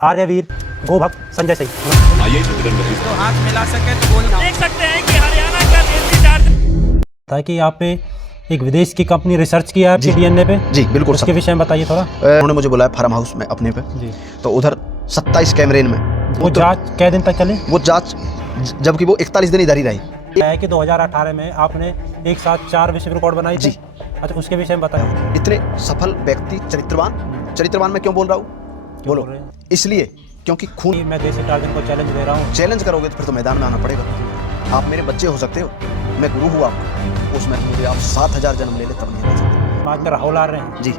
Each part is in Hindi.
आर्यवीर गोभक्त संजय सिंह। तो हाथ मिला सके तो बोल देख सकते हैं कि हरियाणा का देसी चार्ज ताकि आप पे एक विदेश की कंपनी रिसर्च किया है आपके डीएनए पे। जी बिल्कुल उसके विषय में बताइए थोड़ा। उन्होंने मुझे बुलाया फार्म हाउस में अपने पे, जी। तो उधर 27 कैमरे में वो जांच कै दिन तक चली? वो जांच जबकि वो 41 दिन इधर ही रही। है कि 2018 में आपने एक साथ 4 विश्व रिकॉर्ड बनाई थी। जी। अच्छा, उसके विषय में बताइए। इतने सफल व्यक्ति, चरित्रवान मैं क्यों बोल रहा हूँ? बोलो। बोल रहे हैं? इसलिए क्योंकि खून, मैं देसी टार्जन को चैलेंज दे रहा हूँ। चैलेंज करोगे तो फिर तो मैदान में आना पड़ेगा। आप मेरे बच्चे हो सकते हो, मैं गुरु हुआ उसमें मुझे आप 7000 जन्म ले ले तब नहीं रह सकते। आज में राहुल आ रहे हैं जी।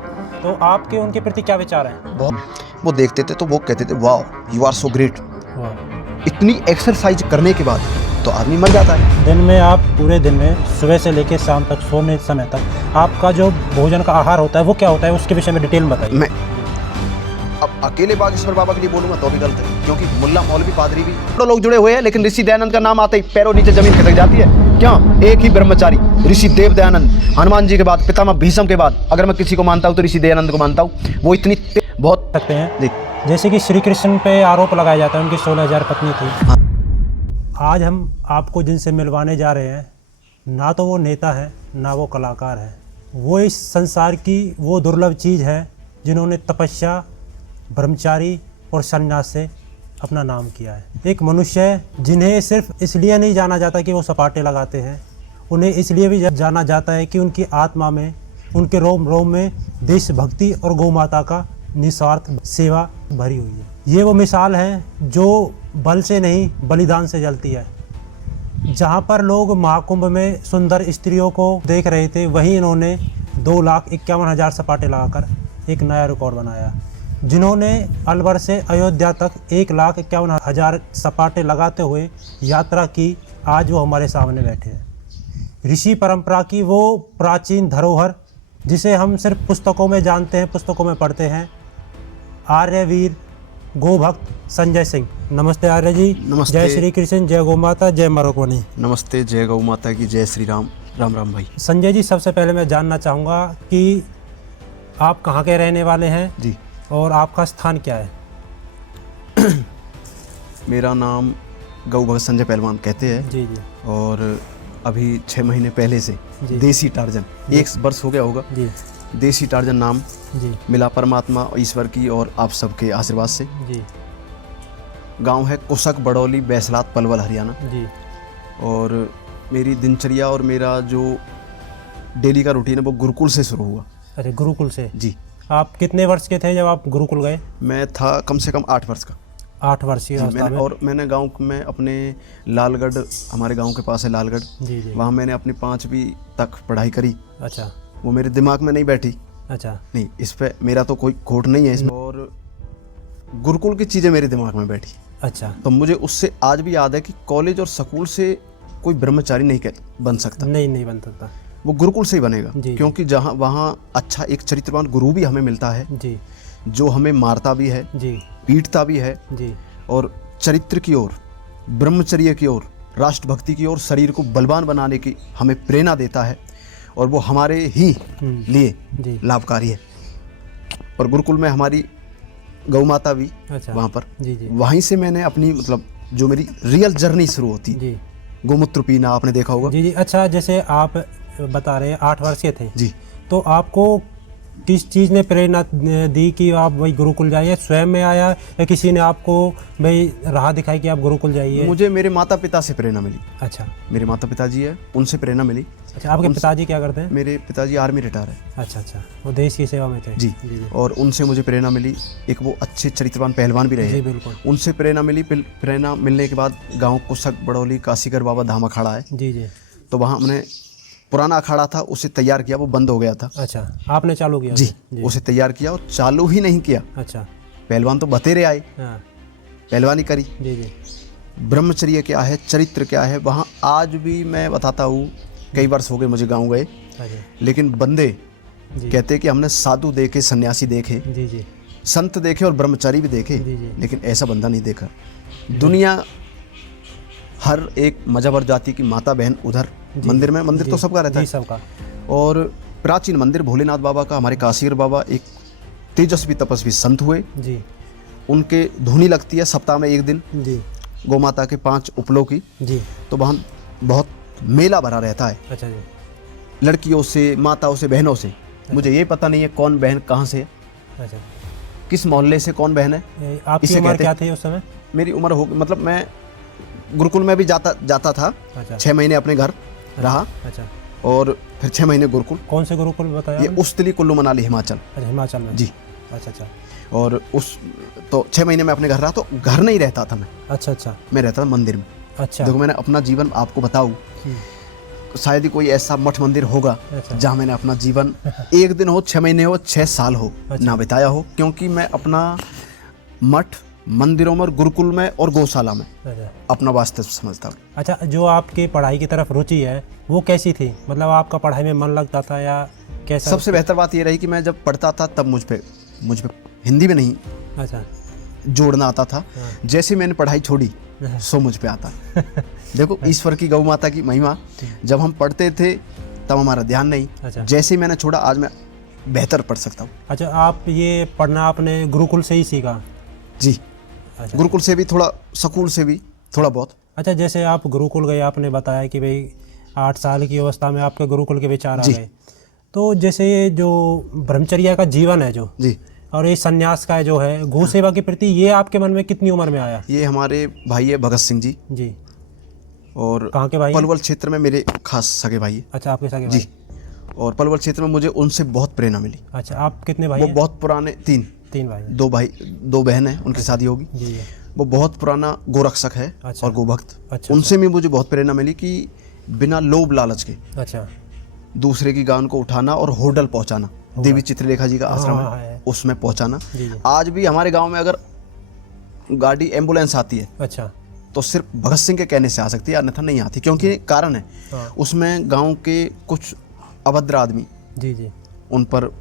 तो आपके उनके प्रति क्या विचार हैं? बहुत वो देखते थे तो वो कहते थे वाह यू आर सो ग्रेट। वाह। इतनी एक्सरसाइज करने के बाद तो आदमी मर जाता है। दिन में आप पूरे दिन में सुबह से लेकर शाम तक सोने समय तक आपका जो भोजन का आहार होता है वो क्या होता है, उसके विषय में डिटेल में बताइए। मैं अब अकेले बागेश्वर बाबा के लिए बोलूंगा तो भी गलत है, क्योंकि मुल्ला मौलवी पादरी भी तो लोग जुड़े हुए हैं, लेकिन ऋषि दयानंद का नाम आते ही पैरों नीचे जमीन खिसक जाती है। क्यों? एक ही ब्रह्मचारी ऋषि देव दयानंद, हनुमान जी के बाद, पितामह भीष्म के बाद अगर मैं किसी को मानता हूँ तो ऋषि दयानंद को मानता हूँ। वो इतनी बहुत सकते हैं जी। जैसे कि श्री कृष्ण पे आरोप लगाया जाता है उनकी 16,000 पत्नी थी। आज हम आपको जिनसे मिलवाने जा रहे हैं ना तो वो नेता है ना वो कलाकार है, वो इस संसार की वो दुर्लभ चीज़ है जिन्होंने तपस्या, ब्रह्मचारी और संन्यास से अपना नाम किया है। एक मनुष्य है जिन्हें सिर्फ इसलिए नहीं जाना जाता कि वो सपाटे लगाते हैं, उन्हें इसलिए भी जाना जाता है कि उनकी आत्मा में, उनके रोम रोम में देशभक्ति और गौ माता का निस्वार्थ सेवा भरी हुई है। ये वो मिसाल है जो बल से नहीं बलिदान से जलती है। जहाँ पर लोग महाकुंभ में सुंदर स्त्रियों को देख रहे थे, वहीं इन्होंने 2,51,000 सपाटे लगाकर एक नया रिकॉर्ड बनाया। जिन्होंने अलवर से अयोध्या तक 1,51,000 सपाटे लगाते हुए यात्रा की, आज वो हमारे सामने बैठे हैं। ऋषि परंपरा की वो प्राचीन धरोहर जिसे हम सिर्फ पुस्तकों में जानते हैं, पुस्तकों में पढ़ते हैं, आर्यवीर गोभक्त संजय सिंह। नमस्ते आर्य जी। नमस्ते। जय श्री कृष्ण, जय गौ माता, जय मरोकवनी। नमस्ते, जय गौ माता की, जय श्री राम। राम राम भाई। संजय जी, सबसे पहले मैं जानना चाहूँगा कि आप कहाँ के रहने वाले हैं जी। और आपका स्थान क्या है? मेरा नाम गौ भगत संजय पहलवान कहते हैं। जी जी। और अभी 6 महीने पहले से देसी टार्जन, 1 वर्ष हो गया होगा, जी देसी टार्जन नाम जी मिला परमात्मा ईश्वर की और आप सबके आशीर्वाद से। जी गांव है कुसक बड़ौली, बैसलात, पलवल, हरियाणा। जी। और मेरी दिनचर्या और मेरा जो डेली का रूटीन है वो गुरुकुल से शुरू हुआ। अरे, गुरुकुल से? जी। आप कितने वर्ष के थे जब आप गुरुकुल गए? मैं था कम से कम 8 वर्ष का। 8 वर्ष की अवस्था में? और मैंने गांव में अपने लालगढ़, हमारे गांव के पास है लालगढ़, जी जी। वहाँ मैंने अपनी 5वीं तक पढ़ाई करी। अच्छा वो मेरे दिमाग में नहीं बैठी। अच्छा। नहीं, इस पे मेरा तो कोई खोट नहीं है इसमें, और गुरुकुल की चीज़ें मेरे दिमाग में बैठी। अच्छा। तो मुझे उससे आज भी याद है कि कॉलेज और स्कूल से कोई ब्रह्मचारी नहीं बन सकता। नहीं बन सकता। वो गुरुकुल से ही बनेगा। जी। क्योंकि जहाँ वहाँ अच्छा एक चरित्रवान गुरु भी हमें मिलता है, जी। जो हमें मारता भी है, जी। पीटता भी है, जी। और चरित्र की ओर, ब्रह्मचर्य की ओर, राष्ट्रभक्ति की ओर, शरीर को बलवान बनाने की हमें प्रेरणा देता है, और वो हमारे ही लिए जी। लाभकारी है। और गुरुकुल में हमारी गौ माता भी अच्छा। वहाँ पर। जी जी। वहीं से मैंने अपनी मतलब जो मेरी रियल जर्नी शुरू होती। जी। गोमूत्र पीना आपने देखा होगा। जी जी। अच्छा, जैसे आप बता रहे हैं 8 वर्ष के थे, जी। तो आपको किस चीज़ ने प्रेरणा दी कि आप वही गुरुकुल जाइए? स्वयं में आया या किसी ने आपको भाई राह दिखाई कि आप गुरुकुल जाइए? मुझे मेरे माता पिता से प्रेरणा मिली। अच्छा। मेरे माता पिताजी है, उनसे प्रेरणा मिली। अच्छा, आपके पिताजी क्या करते हैं? मेरे पिताजी आर्मी रिटायर है। अच्छा अच्छा, वो देश की सेवा में थे। जी। और उनसे मुझे प्रेरणा मिली। एक वो अच्छे चरित्रवान पहलवान भी रहे। जी बिल्कुल। उनसे प्रेरणा मिली। प्रेरणा मिलने के बाद गांव कुसक बड़ौली काशीगर बाबा धाम अखाड़ा है। जी जी। तो वहाँ हमने पुराना अखाड़ा था, उसे तैयार किया, वो बंद हो गया था। अच्छा, आपने चालू किया? जी। उसे तैयार किया और चालू ही नहीं किया। अच्छा। पहलवान तो बतेरे आए, हाँ। पहलवानी करी। जी जी। ब्रह्मचर्य क्या है, चरित्र क्या है, वहाँ आज भी मैं बताता हूँ। कई वर्ष हो गए मुझे गाँव गए, लेकिन बंदे कहते कि हमने साधु देखे, सन्यासी देखे, जी जी, संत देखे और ब्रह्मचारी भी देखे, जी जी। लेकिन ऐसा बंदा नहीं देखा। दुनिया हर एक मजहब और जाति की माता बहन उधर मंदिर में, मंदिर तो सबका रहता है, सबका। और प्राचीन मंदिर भोलेनाथ बाबा का, हमारे काशीगर बाबा एक तेजस्वी तपस्वी संत हुए। जी। उनके धुनी लगती है सप्ताह में एक दिन जी गौ माता के 5 उपलों की, जी। तो वहाँ बहुत मेला भरा रहता है अच्छा जी। लड़कियों से, माताओं से, बहनों से। मुझे ये पता नहीं है कौन बहन कहाँ से है, अच्छा। किस मोहल्ले से कौन बहन है। आपकी इसे उम्र कहते क्या हैं- थी उस समय? मेरी उम्र हो, मतलब मैं गुरुकुल में भी जाता था। अच्छा 6 महीने अपने घर रहा अच्छा। और फिर 6 महीने गुरुकुल। कौन से गुरुकुल बताया ये आपने? उस्तली कुल्लू मनाली हिमाचल अच्छा, हिमाचल में। जी। अच्छा अच्छा और उस तो 6 महीने में अपने घर रहा, तो घर नहीं रहता था मैं अच्छा अच्छा मैं रहता था मंदिर में। अच्छा। देखो मैंने अपना जीवन आपको बताऊं, शायद ही कोई ऐसा मठ मंदिर होगा अच्छा। जहाँ मैंने अपना जीवन एक दिन हो, 6 महीने हो, 6 साल हो अच्छा। ना बिताया हो, क्योंकि मैं अपना मठ मंदिरों में और गुरुकुल में और गौशाला में अच्छा। अपना वास्तव समझता हूँ। अच्छा, जो आपकी पढ़ाई की तरफ रुचि है वो कैसी थी? मतलब आपका पढ़ाई में मन लगता था या कैसा? सबसे बेहतर बात ये रही कि मैं जब पढ़ता था तब मुझ पे हिंदी में नहीं अच्छा जोड़ना आता था। हाँ। जैसे मैंने पढ़ाई छोड़ी सो मुझ पे आता। देखो ईश्वर की गौ माता की महिमा, जब हम पढ़ते थे तब हमारा ध्यान नहीं, अच्छा। जैसे ही मैंने छोड़ा आज मैं बेहतर पढ़ सकता हूँ। अच्छा, आप ये पढ़ना आपने गुरुकुल से ही सीखा? जी। अच्छा। गुरुकुल से भी थोड़ा, स्कूल से भी थोड़ा बहुत। अच्छा, जैसे आप गुरुकुल गए, आपने बताया कि भाई 8 साल की अवस्था में आपके गुरुकुल के विचार आ जी। गए, तो जैसे ये जो ब्रह्मचर्या का जीवन है जो, जी। और ये संन्यास का जो है गौ सेवा के प्रति, ये आपके मन में कितनी उम्र में आया? ये हमारे भाई है भगत सिंह जी, जी। और कहाँ के भाई? पलवल क्षेत्र में मेरे खास सगे भाई है। अच्छा, आपके सगे जी। भाई। और पलवल क्षेत्र में मुझे उनसे बहुत प्रेरणा मिली। अच्छा, आप कितने भाई वो हैं? बहुत पुराने, 3 भाई हैं। 2 बहन हैं, उनकी शादी होगी। जी। वो बहुत पुराना गोरक्षक है अच्छा। और गोभक्त। अच्छा। उनसे भी मुझे बहुत प्रेरणा मिली कि बिना लोभ लालच के अच्छा। दूसरे की गान को उठाना और होटल पहुंचाना, देवी चित्रलेखा जी का आश्रम हाँ, है, है। उसमें पहुंचाना। जी, जी। आज भी हमारे गांव में अगर गाड़ी एम्बुलेंस आती है अच्छा। तो सिर्फ भगत सिंह के कहने से आ सकती है, अन्यथा नहीं आती, क्योंकि कारण है हाँ। उसमें गांव के कुछ अभद्र आदमी जी जी। उन पर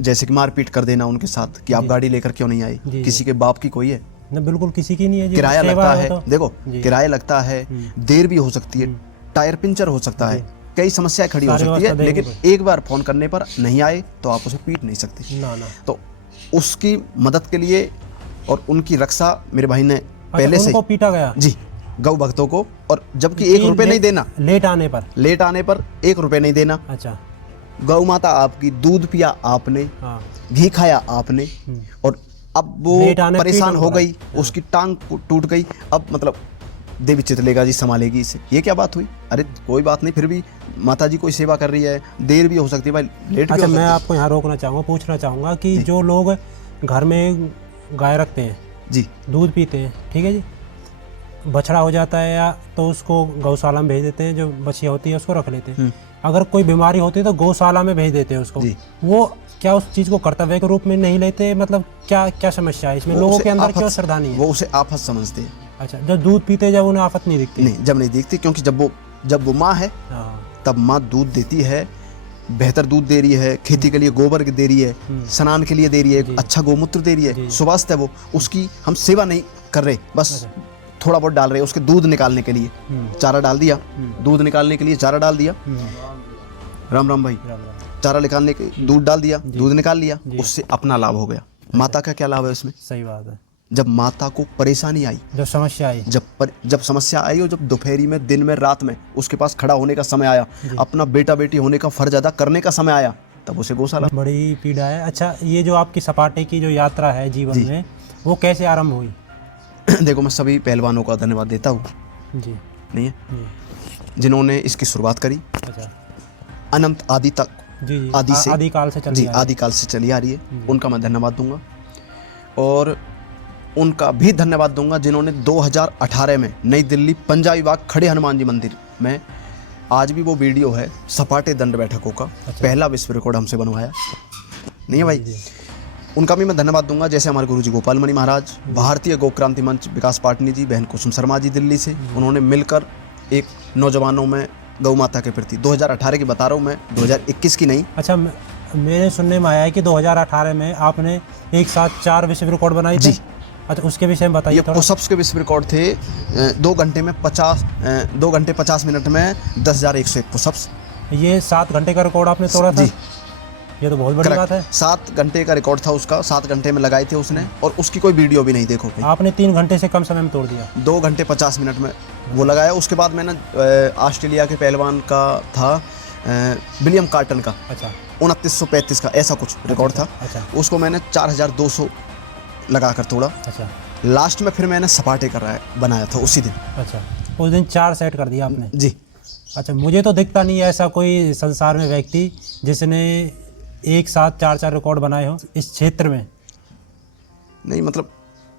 जैसे कि मारपीट कर देना उनके साथ कि आप गाड़ी लेकर क्यों नहीं आए, जी। किसी के बाप की कोई है, ना बिल्कुल किसी की नहीं है जी। किराया सेवा लगता है है, तो। देखो जी। किराया लगता है, देर भी हो सकती है, टायर पंचर हो सकता है, कई समस्याएं खड़ी हो सारी सकती है, व्यवस्था लेकिन देंगे। एक बार फोन करने पर नहीं आए तो आप उसे पीट नहीं सकते। ना ना। तो उसकी मदद के लिए और उनकी रक्षा मेरे भाई ने पहले से उनको पीटा गया? जी, गौ भक्तों को, और जबकि 1 रुपए नहीं देना, लेट आने पर। लेट आने पर 1 रुपए नहीं देना। अच्छा। गौ माता आपकी, दूध पिया आपने, हाँ। घी खाया आपने, और अब वो लेट आने परेशान पीट हो हो गई, उसकी टांग टूट गई, अब मतलब देवी चित्रलेखा जी संभालेगी इसे। ये क्या बात हुई? अरे कोई बात नहीं, फिर भी माता जी कोई सेवा कर रही है, देर भी हो सकती है भाई, लेट भी अच्छा, हो मैं सकती आपको यहाँ रोकना चाहूँगा, पूछना चाहूँगा कि जो लोग घर में गाय रखते हैं, है। जी। दूध पीते हैं, ठीक है जी, बछड़ा हो जाता है या तो उसको गौशाला में भेज देते हैं, जो बछिया होती है उसको रख लेते हैं। अगर कोई बीमारी होती है तो गौशाला में भेज देते हैं उसको। जी। वो क्या उस चीज़ को कर्तव्य के रूप में नहीं लेते? मतलब क्या क्या समस्या है इसमें? वो लोगों उसे के अंदर आफत- क्यों श्रद्धा नहीं है? वो उसे आफत समझते हैं। अच्छा, जब दूध पीते हैं जब उन्हें आफत नहीं दिखती? नहीं, जब नहीं दिखती, क्योंकि जब वो माँ है हाँ। तब माँ दूध देती है, बेहतर दूध दे रही है, खेती के लिए गोबर दे रही है, स्नान के लिए दे रही है, अच्छा गोमूत्र दे रही है, सुवास्त है वो, उसकी हम सेवा नहीं कर रहे, बस थोड़ा बहुत डाल रहे हैं उसके दूध निकालने के लिए। चारा डाल दिया, दूध निकालने के लिए चारा डाल दिया, राम राम भाई, चारा निकालने के दूध डाल दिया, दूध निकाल लिया, उससे अपना लाभ हो गया। माता का क्या लाभ है उसमें? सही बात है। जब माता को परेशानी आई, जब समस्या आई, जब समस्या आई, और जब दोपहरी में, दिन में, रात में उसके पास खड़ा होने का समय आया, अपना बेटा बेटी होने का फर्ज अदा करने का समय आया, तब उसे गौशाला। बड़ी पीड़ा है। अच्छा, ये जो आपकी सपाटे की जो यात्रा है जीवन में, वो कैसे आरंभ हुई? देखो, मैं सभी पहलवानों का धन्यवाद देता हूँ, जी। नहीं है, जिन्होंने इसकी शुरुआत करी। अच्छा। अनंत आदि तक, जी जी, आदि से, आदिकाल से जी, चली आ रही है। आदिकाल से चली आ रही है, उनका मैं धन्यवाद दूंगा। और उनका भी धन्यवाद दूंगा जिन्होंने 2018 में नई दिल्ली पंजाबी बाग खड़े हनुमान जी मंदिर में, आज भी वो वीडियो है सपाटे दंड बैठकों का, पहला विश्व रिकॉर्ड हमसे बनवाया, नहीं है भाई। उनका भी मैं धन्यवाद दूंगा, जैसे हमारे गुरुजी गोपाल मणि महाराज, भारतीय गोक्रांति मंच विकास पाटनी जी, बहन कुसुम शर्मा जी दिल्ली से, उन्होंने मिलकर एक नौजवानों में गौ माता के प्रति, 2018 की बता रहा हूँ मैं, 2021 की नहीं। अच्छा, मेरे सुनने में आया है कि 2018 में आपने एक साथ 4 विश्व रिकॉर्ड बनाई थी। अच्छा, उसके विषय में बताइए ये थोड़ा। पुशअप्स के विश्व रिकॉर्ड थे। 2 घंटे 50 मिनट में 10,101 पुशअप्स। ये 7 घंटे का रिकॉर्ड आपने तोड़ा था? जी। ये तो बहुत बड़ी बात है। 7 घंटे का रिकॉर्ड था उसका, 7 घंटे में लगाए थे उसने, और उसकी कोई वीडियो भी नहीं देखोगे। आपने 3 घंटे से कम समय में तोड़ दिया। 2 घंटे 50 मिनट में वो लगाया। उसके बाद मैंने ऑस्ट्रेलिया के पहलवान का था विलियम कार्टन का, अच्छा 2935 का ऐसा कुछ रिकॉर्ड था। अच्छा उसको मैंने 4200 लगा कर तोड़ा। अच्छा लास्ट में फिर मैंने सपाटे बनाया था उसी दिन। अच्छा, उस दिन 4 सेट कर दिया आपने। जी। अच्छा, मुझे तो दिखता नहीं है ऐसा कोई संसार में व्यक्ति जिसने एक साथ 4 रिकॉर्ड बनाए हो इस क्षेत्र में। नहीं मतलब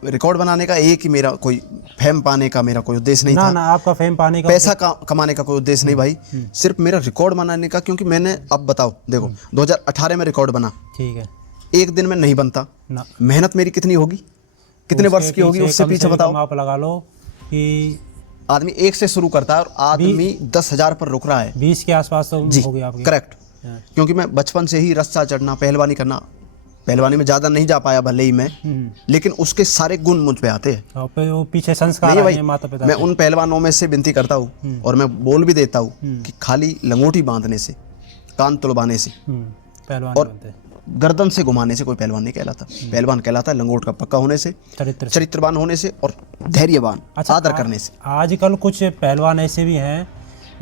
रिकॉर्ड बनाने का एक ही मेरा कोई फेम पाने का मेरा कोई उद्देश्य नहीं था। ना आपका फेम पाने का, पैसा कमाने का कोई उद्देश्य नहीं भाई, सिर्फ मेरा रिकॉर्ड बनाने का। क्योंकि मैंने, अब बताओ देखो 2018 में रिकॉर्ड बना, ठीक है, एक दिन में नहीं बनता ना। मेहनत मेरी कितनी होगी, कितने वर्ष की होगी, उससे पीछे बताओ। आप लगा लो कि आदमी 1 से शुरू करता है और आदमी 10,000 पर रुक रहा है। 20 के आसपास तो होगी आपकी। करेक्ट। क्योंकि मैं बचपन से ही रस्सा चढ़ना, पहलवानी करना, पहलवानी में ज़्यादा नहीं जा पाया भले ही मैं, लेकिन उसके सारे गुण मुझ पे आते हैं। और वो पीछे संस्कार नहीं भाई, हैं माता पिता। मैं उन पहलवानों में से विनती करता हूँ और मैं बोल भी देता हूँ कि खाली लंगोटी बांधने से, कान तुड़वाने से पहलवान और बनते हैं। गर्दन से घुमाने से कोई पहलवान नहीं कहलाता। पहलवान कहलाता है लंगोट का पक्का होने से, चरित्रवान होने से और धैर्यवान, अच्छा, आदर करने से। आजकल कुछ पहलवान ऐसे भी हैं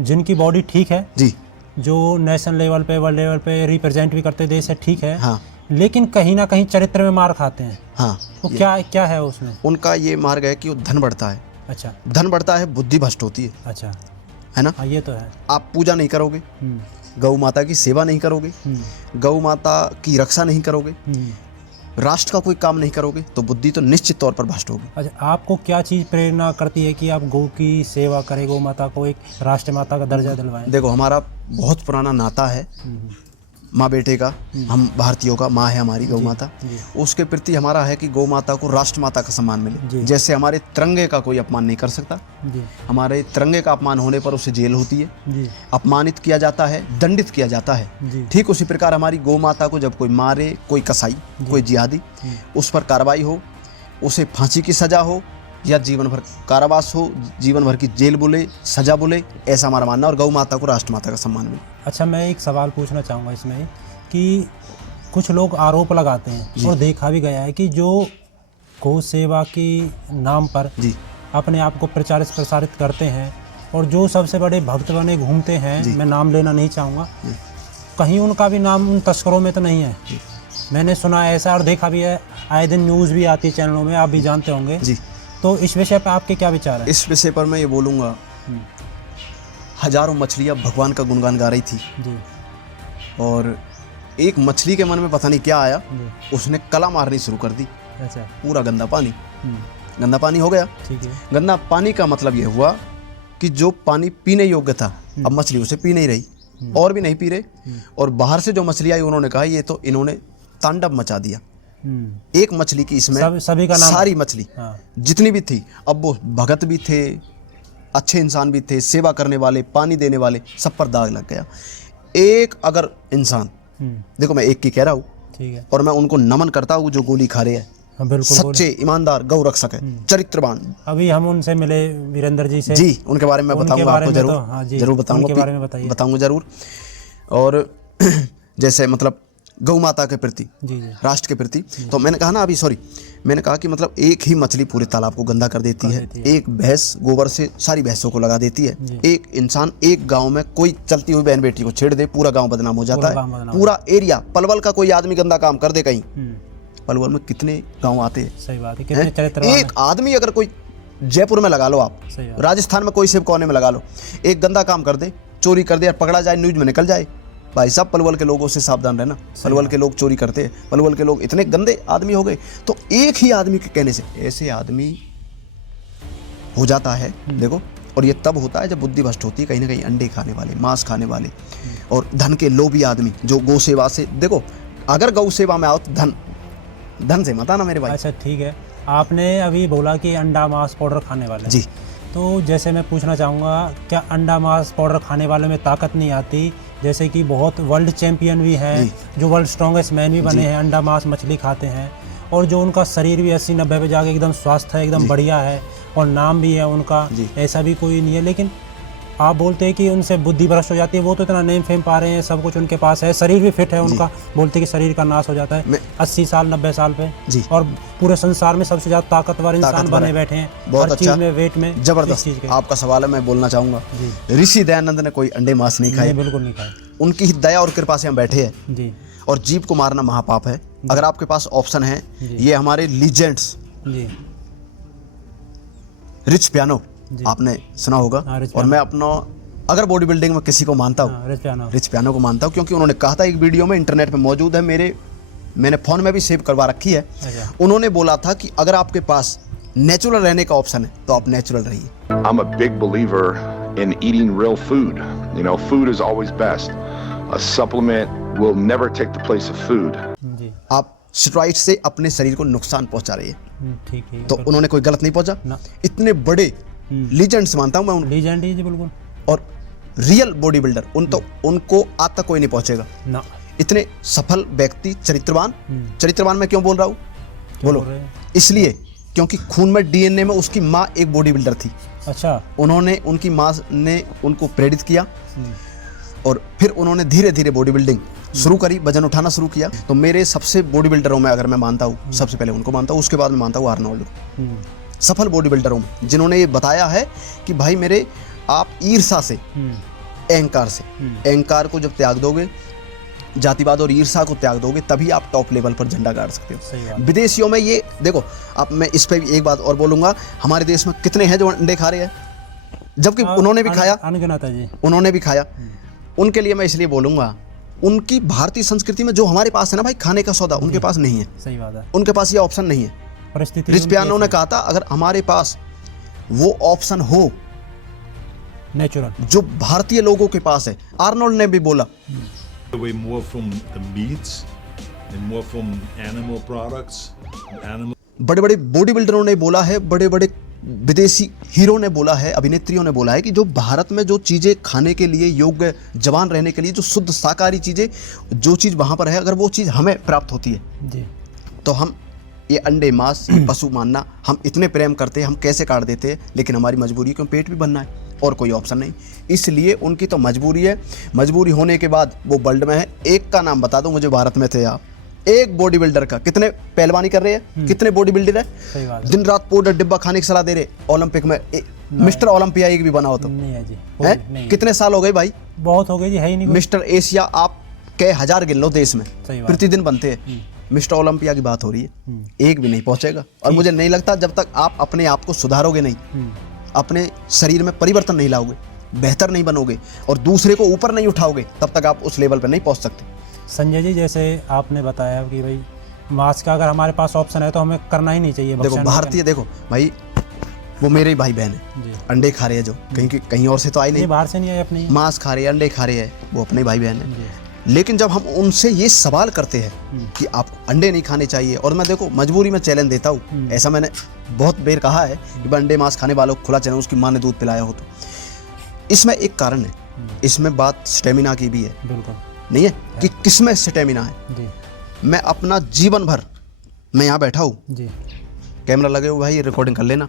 जिनकी बॉडी ठीक है जी, जो नेशनल लेवल पे, वर्ल्ड लेवल पे रिप्रेजेंट भी करते देश है, ठीक है, हाँ, लेकिन कहीं ना कहीं चरित्र में मार खाते हैं। हाँ, तो क्या है उसमें? उनका ये मार्ग है कि वो धन बढ़ता है। अच्छा, धन बढ़ता है, बुद्धि भ्रष्ट होती है। अच्छा, है ना? हाँ ये तो है। आप पूजा नहीं करोगे, गौ माता की सेवा नहीं करोगे, गौ माता की रक्षा नहीं करोगे, राष्ट्र का कोई काम नहीं करोगे, तो बुद्धि तो निश्चित तौर पर भ्रष्ट होगी। अच्छा, आपको क्या चीज़ प्रेरणा करती है कि आप गौ की सेवा करें, गौ माता को एक राष्ट्र माता का दर्जा दिलवाएं? देखो, हमारा बहुत पुराना नाता है माँ बेटे का, हम भारतीयों का, माँ है हमारी गौ माता, उसके प्रति हमारा है कि गौ माता को राष्ट्र माता का सम्मान मिले। जैसे हमारे तिरंगे का कोई अपमान नहीं कर सकता, हमारे तिरंगे का अपमान होने पर उसे जेल होती है, अपमानित किया जाता है, दंडित किया जाता है। ठीक उसी प्रकार हमारी गौ माता को जब कोई मारे, कोई कसाई, कोई जिहादी, उस पर कार्रवाई हो, उसे फांसी की सजा हो या जीवन भर कारावास हो, जीवन भर की जेल बोले, सजा बोले, ऐसा हमारा मानना, और गौ माता को राष्ट्र माता का सम्मान मिले। अच्छा, मैं एक सवाल पूछना चाहूँगा इसमें कि कुछ लोग आरोप लगाते हैं और देखा भी गया है कि जो गौ सेवा की नाम पर अपने आप को प्रसारित करते हैं और जो सबसे बड़े भक्त बने घूमते हैं, मैं नाम लेना नहीं चाहूँगा, कहीं उनका भी नाम उन तस्करों में तो नहीं है? मैंने सुना है ऐसा और देखा भी है, आए दिन न्यूज़ भी आती है चैनलों में, आप भी जानते होंगे। तो इस विषय पर आपके क्या विचार है? इस विषय पर मैं ये बोलूँगा, हजारों मछलियाँ भगवान का गुणगान गा रही थी जी, और एक मछली के मन में पता नहीं क्या आया, उसने कला मारनी शुरू कर दी। अच्छा, पूरा गंदा पानी हो गया। ठीक है। गंदा पानी का मतलब ये हुआ कि जो पानी पीने योग्य था, अब मछली उसे पी नहीं रही, और भी नहीं पी रहे, और बाहर से जो मछली आई उन्होंने कहा ये तो इन्होंने तांडव मचा दिया। एक मछली की इसमें सभी का नाम, सारी मछली जितनी भी थी, अब वो भगत भी थे, अच्छे इंसान भी थे, सेवा करने वाले, पानी देने वाले, सब पर दाग लग गया। एक अगर इंसान, देखो मैं एक की कह रहा हूँ, ठीक है, और मैं उनको नमन करता हूँ जो गोली खा रहे हैं, सच्चे ईमानदार गौ रक्षक है, चरित्रवान। अभी हम उनसे मिले वीरेंद्र जी से, जी, उनके बारे में बताऊंगा आपको, जरूर जरूर बताऊंगा, बताऊंगा जरूर। और जैसे मतलब गौ माता के प्रति, राष्ट्र के प्रति, तो मैंने कहा ना अभी, मैंने कहा कि मतलब एक ही मछली पूरे तालाब को गंदा कर देती है। एक भैंस गोबर से सारी भैंसों को लगा देती है। एक इंसान एक गांव में कोई चलती हुई बहन बेटी को छेड़ दे, पूरा गांव बदनाम हो जाता है, पूरा एरिया। पलवल का कोई आदमी गंदा काम कर दे कहीं, पलवल में कितने गाँव आते हैं, सही बात है। एक आदमी अगर कोई जयपुर में लगा लो आप, राजस्थान में कोई सिर्फ कोने में लगा लो, एक गंदा काम कर दे, चोरी कर दे और पकड़ा जाए, न्यूज में निकल जाए, भाई साहब पलवल के लोगों से सावधान रहना। पलवल के लोग चोरी करते हैं, पलवल के लोग इतने गंदे आदमी हो गए। तो एक ही आदमी के कहने से ऐसे आदमी हो जाता है, देखो। और ये तब होता है जब बुद्धि भ्रष्ट होती है, कहीं ना कहीं अंडे खाने वाले, मांस खाने वाले और धन के लोभी आदमी जो गौ सेवा से, देखो अगर गौ सेवा में आओ तो धन से मत आना मेरे भाई। अच्छा ठीक है, आपने अभी बोला कि अंडा मांस पाउडर खाने वाले, जी, तो जैसे मैं पूछना चाहूँगा, क्या अंडा मांस पाउडर खाने वाले में ताकत नहीं आती? जैसे कि बहुत वर्ल्ड चैंपियन भी हैं, जो वर्ल्ड स्ट्रॉन्गेस्ट मैन भी बने हैं, अंडा मांस मछली खाते हैं, और जो उनका शरीर भी 80-90 पे जाके एकदम स्वास्थ्य है, एकदम बढ़िया है, और नाम भी है उनका, ऐसा भी कोई नहीं है। लेकिन आप बोलते हैं कि उनसे बुद्धि भ्रष्ट हो जाती है, वो तो इतना नेम फेम पा रहे हैं, सब कुछ उनके पास है, शरीर भी फिट है उनका, बोलते हैं कि शरीर का नाश हो जाता है 80 साल 90 साल पे जी। और पूरे संसार में सबसे ज़्यादा ताकतवर इंसान बने बैठे हैं, बहुत हर चीज़ अच्छा, में, वेट में, जबरदस्त। आपका सवाल है, मैं बोलना चाहूँगा, ऋषि दयानंद ने कोई अंडे मांस नहीं खाए, बिल्कुल नहीं खाए, उनकी ही दया और कृपा से हम बैठे हैं जी। और जीव को मारना महापाप है। अगर आपके पास ऑप्शन है, ये हमारे लीजेंड्स जी, रिच पियानो आपने सुना होगा, और मैं अपना अगर बॉडी बिल्डिंग में किसी को मानता हूँ, रिच पियानो को मानता हूँ, क्योंकि उन्होंने कहा था एक वीडियो में, इंटरनेट पे मौजूद है, मैंने फ़ोन में भी सेव करवा रखी है। उन्होंने बोला था कि अगर आपके पास नेचुरल रहने का ऑप्शन है तो आप नेचुरल रहिए। I'm a big believer in eating real food. You know, food is always best. A supplement will never take the place of food. जी, आप स्टेरॉइड से अपने शरीर को नुकसान पहुंचा रही है, ठीक है, तो उन्होंने कोई गलत नहीं पहुंचा। इतने बड़े लीजेंड्स मानता हूं मैं उनको, लीजेंड ही जी बिल्कुल, और रियल बॉडी बिल्डर उनको आज तक कोई नहीं पहुंचेगा ना। इतने सफल व्यक्ति, चरित्रवान मैं क्यों बोल रहा हूँ, बोलो? इसलिए क्योंकि खून में, डीएनए में उसकी माँ एक बॉडी बिल्डर थी। अच्छा, उनकी माँ ने उनको प्रेरित किया और फिर उन्होंने धीरे धीरे बॉडी बिल्डिंग शुरू करी, वजन उठाना शुरू किया। तो मेरे सबसे बॉडी बिल्डरों में अगर मैं मानता हूँ, सबसे पहले उनको मानता हूँ, उसके बाद मैं मानता हूँ आर्नोल्ड को। सफल बॉडी बिल्डरों में जिन्होंने ये बताया है कि भाई मेरे, आप ईर्षा से, अहंकार को जब त्याग दोगे, जातिवाद और ईर्षा को त्याग दोगे, तभी आप टॉप लेवल पर झंडा गाड़ सकते हो। विदेशियों में ये देखो, अब मैं इस पे भी एक बात और बोलूंगा, हमारे देश में कितने हैं जो अंडे खा रहे हैं, जबकि उन्होंने भी खाया, अनगिनत है जी, उन्होंने भी खाया। उनके लिए मैं इसलिए बोलूंगा, उनकी भारतीय संस्कृति में जो हमारे पास है ना भाई, खाने का सौदा, उनके पास नहीं है। सही बात है, उनके पास ये ऑप्शन नहीं है। परिस्थिति रिच पियानो ने कहा था, अगर हमारे पास वो ऑप्शन हो नेचुरल, जो भारतीय लोगों के पास है। आर्नोल्ड ने भी बोला, away more from the meats and more from animal products. बड़े बड़े बॉडी बिल्डरों ने बोला है, बड़े बड़े विदेशी हीरो ने बोला है, अभिनेत्रियों ने बोला है कि जो भारत में जो चीज़ें खाने के लिए योग्य, जवान रहने के लिए जो शुद्ध शाकाहारी चीज़ें, जो चीज़ वहाँ पर है, अगर वो चीज़ हमें प्राप्त होती है जी, तो हम ये अंडे, मांस, ये पशु मानना, हम इतने प्रेम करते हैं, हम कैसे काट देते हैं। लेकिन हमारी मजबूरी, क्यों, पेट भी भरना है और कोई ऑप्शन नहीं। इसलिए उनकी तो मजबूरी है। मजबूरी होने के बाद वो वर्ल्ड में है। एक का नाम बता दो मुझे, भारत में थे आप, एक बॉडी बिल्डर का। कितने पहलवानी कर रहे हैं, कितने बॉडी बिल्डर है, दिन रात पाउडर डिब्बा खाने की सलाह दे रहे। ओलंपिक में मिस्टर ओलंपिया एक भी बना हो तो नहीं है जी, है? कितने साल हो गए भाई? बहुत हो गए जी, है ही नहीं। मिस्टर एशिया आप कई हजार गिन लो देश में, प्रतिदिन बनते हैं। मिस्टर ओलंपिया की बात हो रही है, एक भी नहीं पहुंचेगा। और मुझे नहीं लगता जब तक आप अपने आप को सुधारोगे नहीं, अपने शरीर में परिवर्तन नहीं लाओगे, बेहतर नहीं बनोगे और दूसरे को ऊपर नहीं उठाओगे, तब तक आप उस लेवल पर नहीं पहुंच सकते। संजय जी, जैसे आपने बताया कि भाई मांस का अगर हमारे पास ऑप्शन है तो हमें करना ही नहीं चाहिए। देखो भारतीय, देखो भाई, वो मेरे ही भाई बहन है, अंडे खा रहे हैं, जो कहीं और से तो आए नहीं, बाहर से नहीं आए, अपने मांस खा रहे हैं, अंडे खा रहे हैं, वो अपने भाई बहन है। लेकिन जब हम उनसे ये सवाल करते हैं कि आपको अंडे नहीं खाने चाहिए, और मैं देखो मजबूरी में चैलेंज देता हूँ, ऐसा मैंने बहुत बेर कहा है कि अंडे मांस खाने वालों को खुला चैलेंज, उसकी माँ ने दूध पिलाया हो तो। इसमें एक कारण है, इसमें बात स्टेमिना की भी है, बिल्कुल नहीं है कि किसमें स्टेमिना है जी। मैं अपना जीवन भर, मैं यहाँ बैठा हूँ जी, कैमरा लगे हुए भाई, रिकॉर्डिंग कर लेना,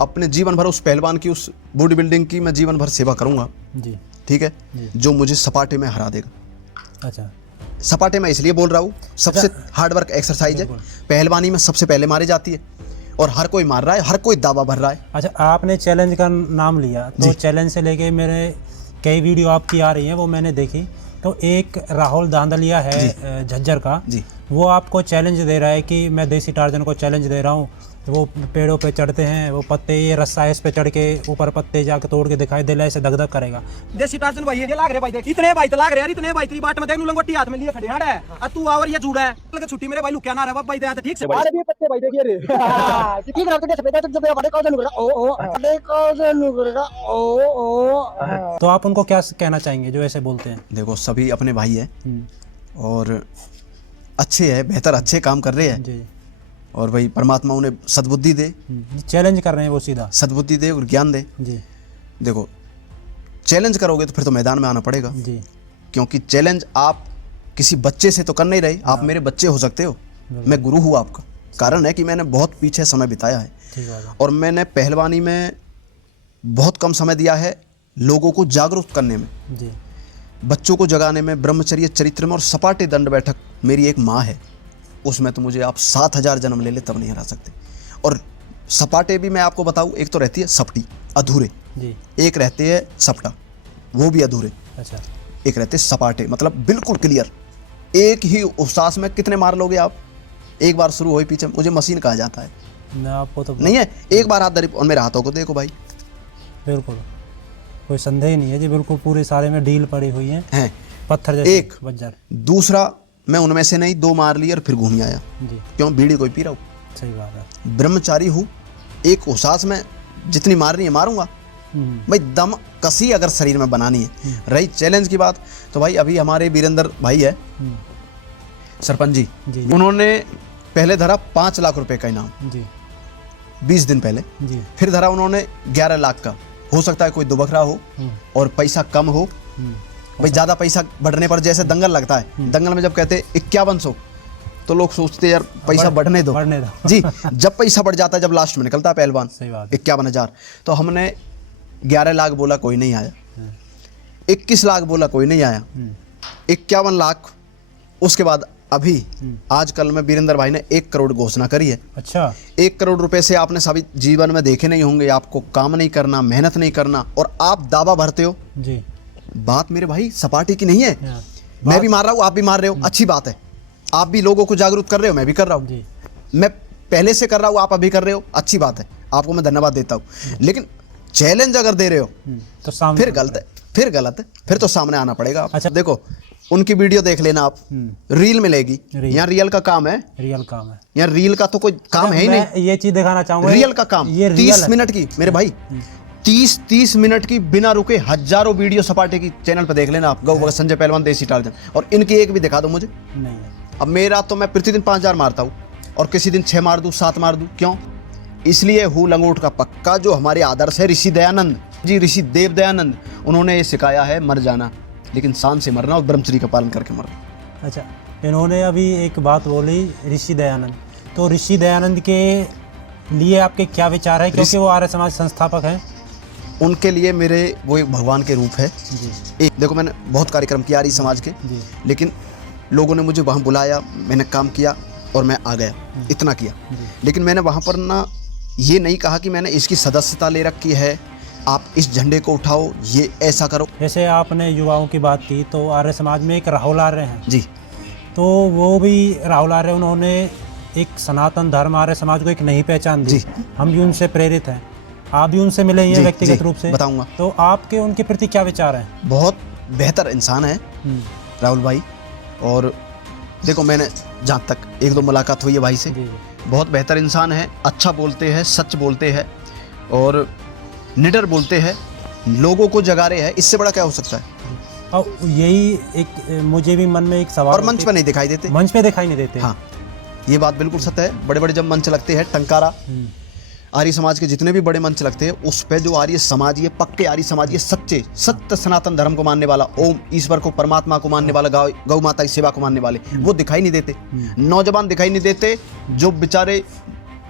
अपने जीवन भर उस पहलवान की, उस बॉडी बिल्डिंग की मैं जीवन भर सेवा करूँगा जी, ठीक है, जो मुझे सपाटे में हरा देगा। अच्छा, सपाटे में इसलिए बोल रहा हूँ, सबसे हार्डवर्क एक्सरसाइज है, पहलवानी में सबसे पहले मारी जाती है और हर कोई मार रहा है, हर कोई दावा भर रहा है। अच्छा, आपने चैलेंज का नाम लिया तो चैलेंज से लेके मेरे कई वीडियो आपकी आ रही हैं, वो मैंने देखी। तो एक राहुल धांधलिया है झज्जर का, वो आपको चैलेंज दे रहा है कि मैं देसी टार्जन को चैलेंज दे रहा हूँ। वो पेड़ों पे चढ़ते हैं, वो पत्ते, ये रस्सा है, इस पे चढ़ के ऊपर पत्ते जाके तोड़ के दिखाई दे, ऐसे धक धक करेगा। देसी टार्जन भाई, ये लाग रहे भाई, देख इतने भाई तो लाग रहे यार, इतने भाई तेरी बाट में देख, लंगोटी हाथ में लिए खड़े हैं, और तू आवर ये जुड़ा है लगे छुट्टी मेरे भाई, लुकिया ना रहा भाई, दे ठीक से भाई, पत्ते भाई देखिए रे ठीक है, तो बेटा जब बड़े कौन नुकरा ओ बड़े कौन नुकरा ओ। तो आप उनको क्या कहना चाहेंगे जो ऐसे बोलते हैं? देखो सभी अपने भाई है और अच्छे है, बेहतर अच्छे काम कर रहे हैं जी, और भाई परमात्मा उन्हें सद्बुद्धि दे, चैलेंज कर रहे हैं वो सीधा, सद्बुद्धि दे और ज्ञान दे जी। देखो चैलेंज करोगे तो फिर तो मैदान में आना पड़ेगा जी, क्योंकि चैलेंज आप किसी बच्चे से तो कर नहीं रहे, आप मेरे बच्चे हो सकते हो, मैं गुरु हूँ आपका। कारण है कि मैंने बहुत पीछे समय बिताया है और मैंने पहलवानी में बहुत कम समय दिया है लोगों को जागरूक करने में, जी बच्चों को जगाने में, ब्रह्मचर्य चरित्र में और सपाटे दंड बैठक मेरी एक माँ है, उसमें तो मुझे आप 7,000 जन्म ले ले तब नहीं हरा सकते। और सपाटे भी मैं आपको बताऊं, एक तो रहती है सपटी अधूरे, जी एक रहते हैं सपटा वो भी अधूरे, अच्छा एक रहते सपाटे मतलब बिल्कुल क्लियर। एक ही सांस में कितने मार लोगे आप? एक बार शुरू हुई पीछे, मुझे मशीन कहा जाता है, मैं आपको तो नहीं है एक बार हाथ धरी और मेरे हाथों को देखो भाई, बिल्कुल कोई संदेह नहीं है जी, बिल्कुल पूरे सारे में डील पड़ी हुई है, हैं। पत्थर जैसे एक बंजर। दूसरा मैं उनमें से नहीं, 2 मार लिए और फिर घूम आया, जी क्यों? बीड़ी कोई पी रहा हूँ, सही बात है। ब्रह्मचारी हूँ, एक सांस में जितनी मारनी है मारूंगा भाई, दम कसी अगर शरीर में बनानी है। रही चैलेंज की बात, तो भाई अभी हमारे वीरेंद्र भाई है सरपंच जी, जी। उन्होंने पहले धरा 5 लाख रुपए का इनाम जी 20 दिन पहले, जी फिर धरा उन्होंने 11 लाख का। हो सकता है कोई दुबकरा हो और पैसा कम हो, भाई ज्यादा पैसा बढ़ने पर जैसे दंगल लगता है, दंगल में जब कहते 5100 तो लोग सोचते यार पैसा बढ़ने दो जी, जब पैसा बढ़ जाता है, जब लास्ट में निकलता है पहलवान 51,000, तो हमने 11 लाख बोला, कोई नहीं आया, 21 लाख बोला, कोई नहीं आया, 51 लाख, उसके बाद अभी आजकल में वीरेंद्र भाई ने 1 करोड़ घोषणा करी है। अच्छा 1 करोड़ रुपए से आपने सभी जीवन में देखे नहीं होंगे, आपको काम नहीं करना, मेहनत नहीं करना, और आप दावा भरते हो जी। बात मेरे भाई सपाटी की नहीं है, मैं भी मार रहा हूँ, आप भी मार रहे हो, अच्छी बात है, आप भी लोगों को जागरूक कर रहे हो, मैं भी कर रहा हूँ, मैं पहले से कर रहा हूँ, आप अभी कर रहे हो, अच्छी बात है, आपको मैं धन्यवाद देता हूँ। लेकिन चैलेंज अगर दे रहे हो तो सामने फिर गलत है, फिर गलत है, फिर तो सामने आना पड़ेगा। अच्छा देखो उनकी वीडियो देख लेना आप, रील मिलेगी, यहाँ रियल का काम है, रियल काम है, यहाँ रील का तो कोई काम है ही मैं नहीं, ये चीज दिखाना चाहूंगा, रियल का काम, ये 30 मिनट की मेरे भाई, 30 मिनट की बिना रुके हजारों वीडियो सपाटे की चैनल पे देख लेना आप, गौ भगत संजय पहलवान देसी टार्जन, और इनकी एक भी दिखा दो मुझे नहीं है। अब मेरा तो मैं प्रतिदिन 5,000 मारता हूँ, और किसी दिन 6 मार दूँ, 7 मार दूँ, क्यों? इसलिए हूँ लंगोट का पक्का, जो हमारे आदर्श है ऋषि दयानंद जी, ऋषि देव दयानंद, उन्होंने ये सिखाया है मर जाना लेकिन शान से मरना और ब्रह्मचर्य का पालन करके मरना। अच्छा, इन्होंने अभी एक बात बोली ऋषि दयानंद, तो ऋषि दयानंद के लिए आपके क्या विचार है, क्योंकि वो आर्य समाज संस्थापक हैं? उनके लिए मेरे वो एक भगवान के रूप है जी। एक देखो मैंने बहुत कार्यक्रम किया आर्य समाज के, लेकिन लोगों ने मुझे वहाँ बुलाया, मैंने काम किया और मैं आ गया, इतना किया, लेकिन मैंने वहाँ पर ना ये नहीं कहा कि मैंने इसकी सदस्यता ले रखी है, आप इस झंडे को उठाओ, ये ऐसा करो। जैसे आपने युवाओं की बात की, तो आर्य समाज में एक राहुल आर्य हैं जी, तो वो भी राहुल आर्य, उन्होंने एक सनातन धर्म आर्य समाज को एक नई पहचान दी, हम भी उनसे प्रेरित हैं, आप भी उनसे मिले हैं व्यक्तिगत रूप से, बताऊंगा। तो आपके उनके प्रति क्या विचार हैं? बहुत बेहतर इंसान है राहुल भाई, और देखो मैंने जहाँ तक 1-2 मुलाकात हुई है भाई से, बहुत बेहतर इंसान है, अच्छा बोलते हैं, सच बोलते हैं और निडर बोलते हैं, लोगों को जगा रहे हैं, इससे बड़ा क्या हो सकता है? और यही एक मुझे भी मन में एक सवाल, और मंच पे नहीं दिखाई देते, मंच पे दिखाई नहीं देते। हाँ ये बात बिल्कुल सत्य है, बड़े बड़े जब मंच लगते हैं, टंकारा आर्य समाज के जितने भी बड़े मंच लगते हैं, उस पे जो आर्य समाज, ये पक्के आर्य समाज, ये सच्चे सत्य सनातन धर्म को मानने वाला, ओम ईश्वर को, परमात्मा को मानने वाला, गौ माता की सेवा को मानने वाले, वो दिखाई नहीं देते, नौजवान दिखाई नहीं देते, जो बेचारे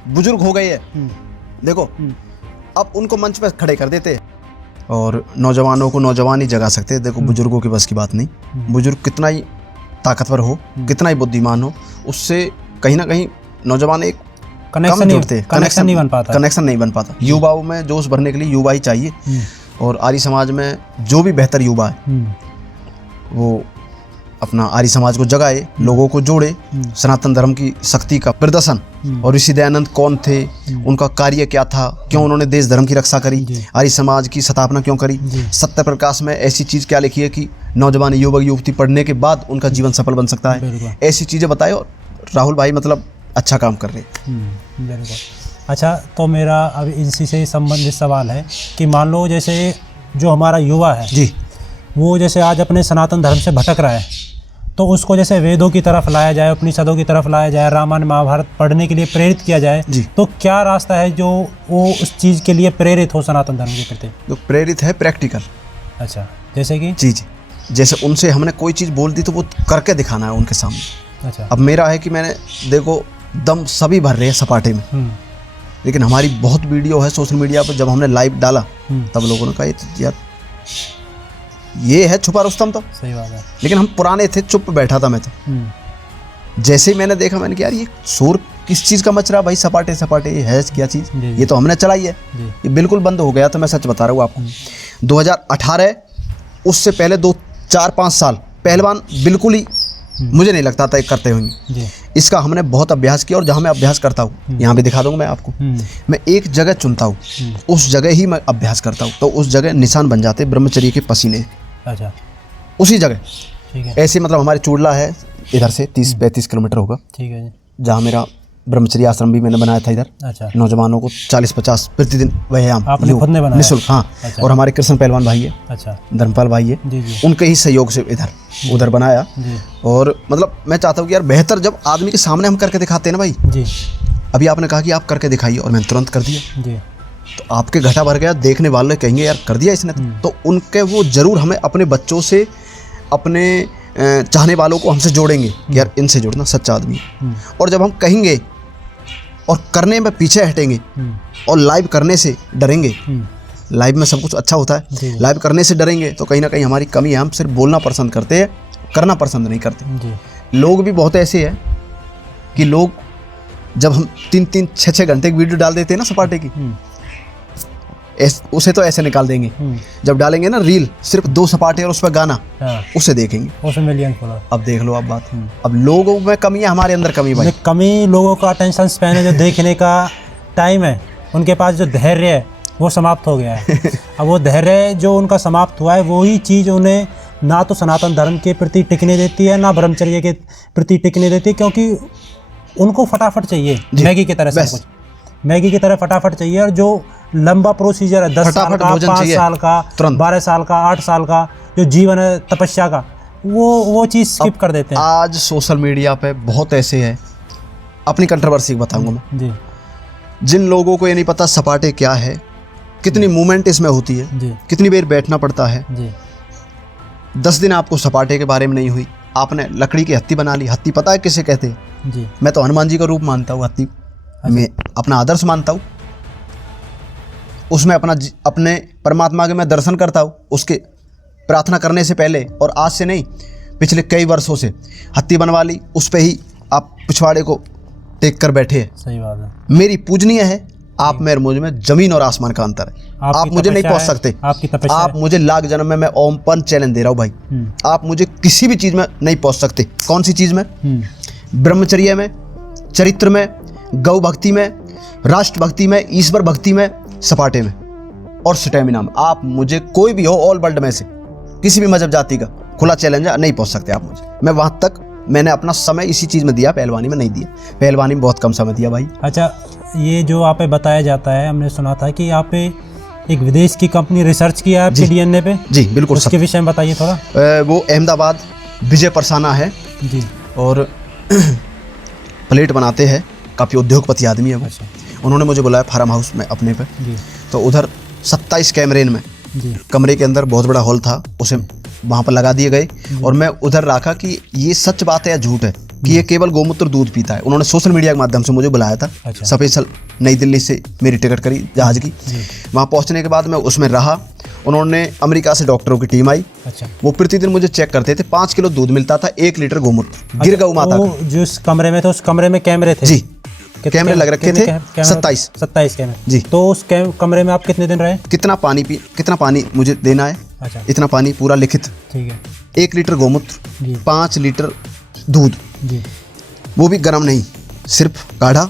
बुजुर्ग हो गए हैं, देखो अब उनको मंच पे खड़े कर देते हैं, और नौजवानों को नौजवान ही जगा सकते हैं। देखो बुजुर्गों की बस की बात नहीं, बुजुर्ग कितना ही ताकतवर हो, कितना ही बुद्धिमान हो, उससे कहीं ना कहीं नौजवान एक कनेक्शन नहीं बन पाता, कनेक्शन नहीं बन पाता। युवाओं में जोश भरने के लिए युवा ही चाहिए, और आर्य समाज में जो भी बेहतर युवा है वो अपना आर्य समाज को जगाए, लोगों को जोड़े, सनातन धर्म की शक्ति का प्रदर्शन, और ऋषि दयानंद कौन थे, उनका कार्य क्या था, क्यों उन्होंने देश धर्म की रक्षा करी, आर्य समाज की स्थापना क्यों करी, सत्य प्रकाश में ऐसी चीज़ क्या लिखी है कि नौजवान युवक युवती पढ़ने के बाद उनका जीवन सफल बन सकता है, ऐसी चीज़ें बताए। और राहुल भाई मतलब अच्छा काम कर रहे हैं। बिल्कुल। अच्छा, तो मेरा अब इसी से संबंधित सवाल है कि मान लो जैसे जो हमारा युवा है जी, वो जैसे आज अपने सनातन धर्म से भटक रहा है, तो उसको जैसे वेदों की तरफ लाया जाए, उपनिषदों की तरफ लाया जाए, रामायण महाभारत पढ़ने के लिए प्रेरित किया जाए, तो क्या रास्ता है जो वो उस चीज़ के लिए प्रेरित हो सनातन धर्म के प्रति? जो प्रेरित है प्रैक्टिकल। अच्छा, जैसे कि जी, जैसे उनसे हमने कोई चीज़ बोल दी तो वो करके दिखाना है उनके सामने। अच्छा, अब मेरा है कि मैंने देखो दम सभी भर रहे हैं सपाटे में, लेकिन हमारी बहुत वीडियो है सोशल मीडिया पर, जब हमने लाइव डाला तब लोगों ने कहा यार ये है छुपा रुस्तम तो। सही बात है। लेकिन हम पुराने थे, चुप बैठा था मैं तो। जैसे ही मैंने देखा, मैंने कहा यार ये शोर किस चीज़ का मच रहा भाई, सपाटे सपाटे, ये है क्या चीज़, ये तो हमने चलाई है। ये बिल्कुल बंद हो गया था, मैं सच बता रहा हूँ आपको। 2018 उससे पहले 4-5 साल पहलवान बिल्कुल ही मुझे नहीं लगता था करते होंगे। इसका हमने बहुत अभ्यास किया, और जहाँ मैं अभ्यास करता हूँ यहाँ भी दिखा दूंगा मैं आपको। मैं एक जगह चुनता हूँ, उस जगह ही मैं अभ्यास करता हूँ, तो उस जगह निशान बन जाते ब्रह्मचर्य के पसीने। अच्छा। उसी जगह ठीक है। ऐसे मतलब हमारे चूड़ला है इधर से 30-35 किलोमीटर होगा, ठीक है जी। जहाँ मेरा ब्रह्मचर्य आश्रम भी मैंने बनाया था इधर। अच्छा। नौजवानों को 40-50 प्रतिदिन व्यायाम आपने खुद ने बनाया? निःशुल्क, हाँ। अच्छा। और हमारे कृष्ण पहलवान भाई है, अच्छा, धर्मपाल भाई है, जी जी उनके ही सहयोग से इधर उधर बनाया। जी और मतलब मैं चाहता हूँ कि यार बेहतर जब आदमी के सामने हम करके दिखाते हैं ना भाई। जी। अभी आपने कहा कि आप करके दिखाइए, और मैंने तुरंत कर दिया, जी। तो आपके घटा भर गया। देखने वाले कहेंगे यार कर दिया इसने, तो उनके वो जरूर हमें अपने बच्चों से, अपने चाहने वालों को हमसे जोड़ेंगे कि यार इनसे जुड़ना सच्चा आदमी है। और जब हम कहेंगे और करने में पीछे हटेंगे और लाइव करने से डरेंगे, लाइव में सब कुछ अच्छा होता है, लाइव करने से डरेंगे तो कहीं ना कहीं हमारी कमी है। हम सिर्फ बोलना पसंद करते हैं, करना पसंद नहीं करते। जी। लोग भी बहुत ऐसे हैं कि लोग जब हम 3-3, 6-6 घंटे की वीडियो डाल देते हैं ना सपाटे की, उसे तो ऐसे निकाल देंगे। जब डालेंगे ना रील, सिर्फ 2 सपाटे और उस पर गाना, उसे देखेंगे, उसमें मिलियन फॉलोअर। अब देख लो आप बात। अब लोगों में कमी है, हमारे अंदर कमी भाई। कमी लोगों का अटेंशन स्पैन है, जो देखने का टाइम है, उनके पास जो धैर्य है वो समाप्त हो गया है। अब वो धैर्य जो उनका समाप्त हुआ है, वही चीज़ उन्हें ना तो सनातन धर्म के प्रति टिकने देती है, ना ब्रह्मचर्य के प्रति टिकने देती है, क्योंकि उनको फटाफट चाहिए, मैगी की तरह सब कुछ, मैगी की तरह फटाफट चाहिए। और जो लंबा प्रोसीजर है 10 साल का, 5 साल का, 12 साल का, 8 साल का जो जीवन है तपस्या का, वो चीज़ स्किप कर देते हैं। आज सोशल मीडिया पे बहुत ऐसे हैं, अपनी कंट्रोवर्सी बताऊंगा मैं जी। जिन लोगों को ये नहीं पता सपाटे क्या है, कितनी मूवमेंट इसमें होती है जी। कितनी देर बैठना पड़ता है जी। 10 दिन आपको सपाटे के बारे में नहीं हुई, आपने लकड़ी की हत्ती बना ली। हत्ती पता है किसे कहते हैं? जी। मैं तो हनुमान जी का रूप मानता हूँ, हत्ती मैं अपना आदर्श मानता हूँ। उसमें अपने परमात्मा के मैं दर्शन करता हूँ, उसके प्रार्थना करने से पहले। और आज से नहीं, पिछले कई वर्षों से हत्ती बनवा ली, उस पर ही आप पिछवाड़े को टेक कर बैठे हैं। सही बात है। मेरी पूजनीय है। आप मेरे मुझ में जमीन और आसमान का अंतर है। आप मुझे नहीं पहुंच सकते। आपकी तपस्या आप मुझे लाख जन्म में मैं ओमपन चैलेंज दे रहा हूँ भाई, आप मुझे किसी भी चीज़ में नहीं पहुंच सकते। कौन सी चीज़ में? ब्रह्मचर्य में, चरित्र में, गौ भक्ति में, राष्ट्र भक्ति में, ईश्वर भक्ति में, सपाटे में और स्टेमिना में। आप मुझे कोई भी हो ऑल वर्ल्ड में से, किसी भी मजहब जाति का खुला चैलेंज है, नहीं पहुंच सकते आप मुझे। मैं वहाँ तक मैंने अपना समय इसी चीज़ में दिया, पहलवानी में नहीं दिया। पहलवानी में बहुत कम समय दिया भाई। अच्छा, ये जो आप पे बताया जाता है, हमने सुना था कि आप पे एक विदेश की कंपनी रिसर्च किया है आपके डीएनए पे। जी बिल्कुल। उसके विषय में बताइए थोड़ा। वो अहमदाबाद विजय परसाना है जी, और प्लेट बनाते हैं, काफ़ी उद्योगपति आदमी है वो। अच्छा। उन्होंने मुझे बुलाया फार्म हाउस में अपने पे, जी तो उधर 27 कैमरे में जी, कमरे के अंदर बहुत बड़ा हॉल था, उसे वहाँ पर लगा दिए गए। और मैं उधर रखा कि ये सच बात है या झूठ है कि ये केवल गोमूत्र दूध पीता है। उन्होंने सोशल मीडिया के माध्यम से मुझे बुलाया था। अच्छा। स्पेशल नई दिल्ली से मेरी टिकट करी जहाज़ की। वहाँ पहुँचने के बाद मैं उसमें रहा। उन्होंने अमेरिका से डॉक्टरों की टीम आई। अच्छा। वो प्रतिदिन मुझे चेक करते थे। 5 किलो दूध मिलता था, 1 लीटर गोमूत्र गिर गऊ माता वो जिस कमरे में थे, उस कमरे में कैमरे थे? जी, कैमरे लग रखे थे। 27 कैमरे जी। तो उस कमरे में आप कितने दिन रहे? कितना पानी मुझे देना है, अच्छा, इतना पानी पूरा लिखित। ठीक है। 1 लीटर गोमूत्र, जी 5 लीटर दूध, जी, वो भी गर्म नहीं, सिर्फ काढ़ा,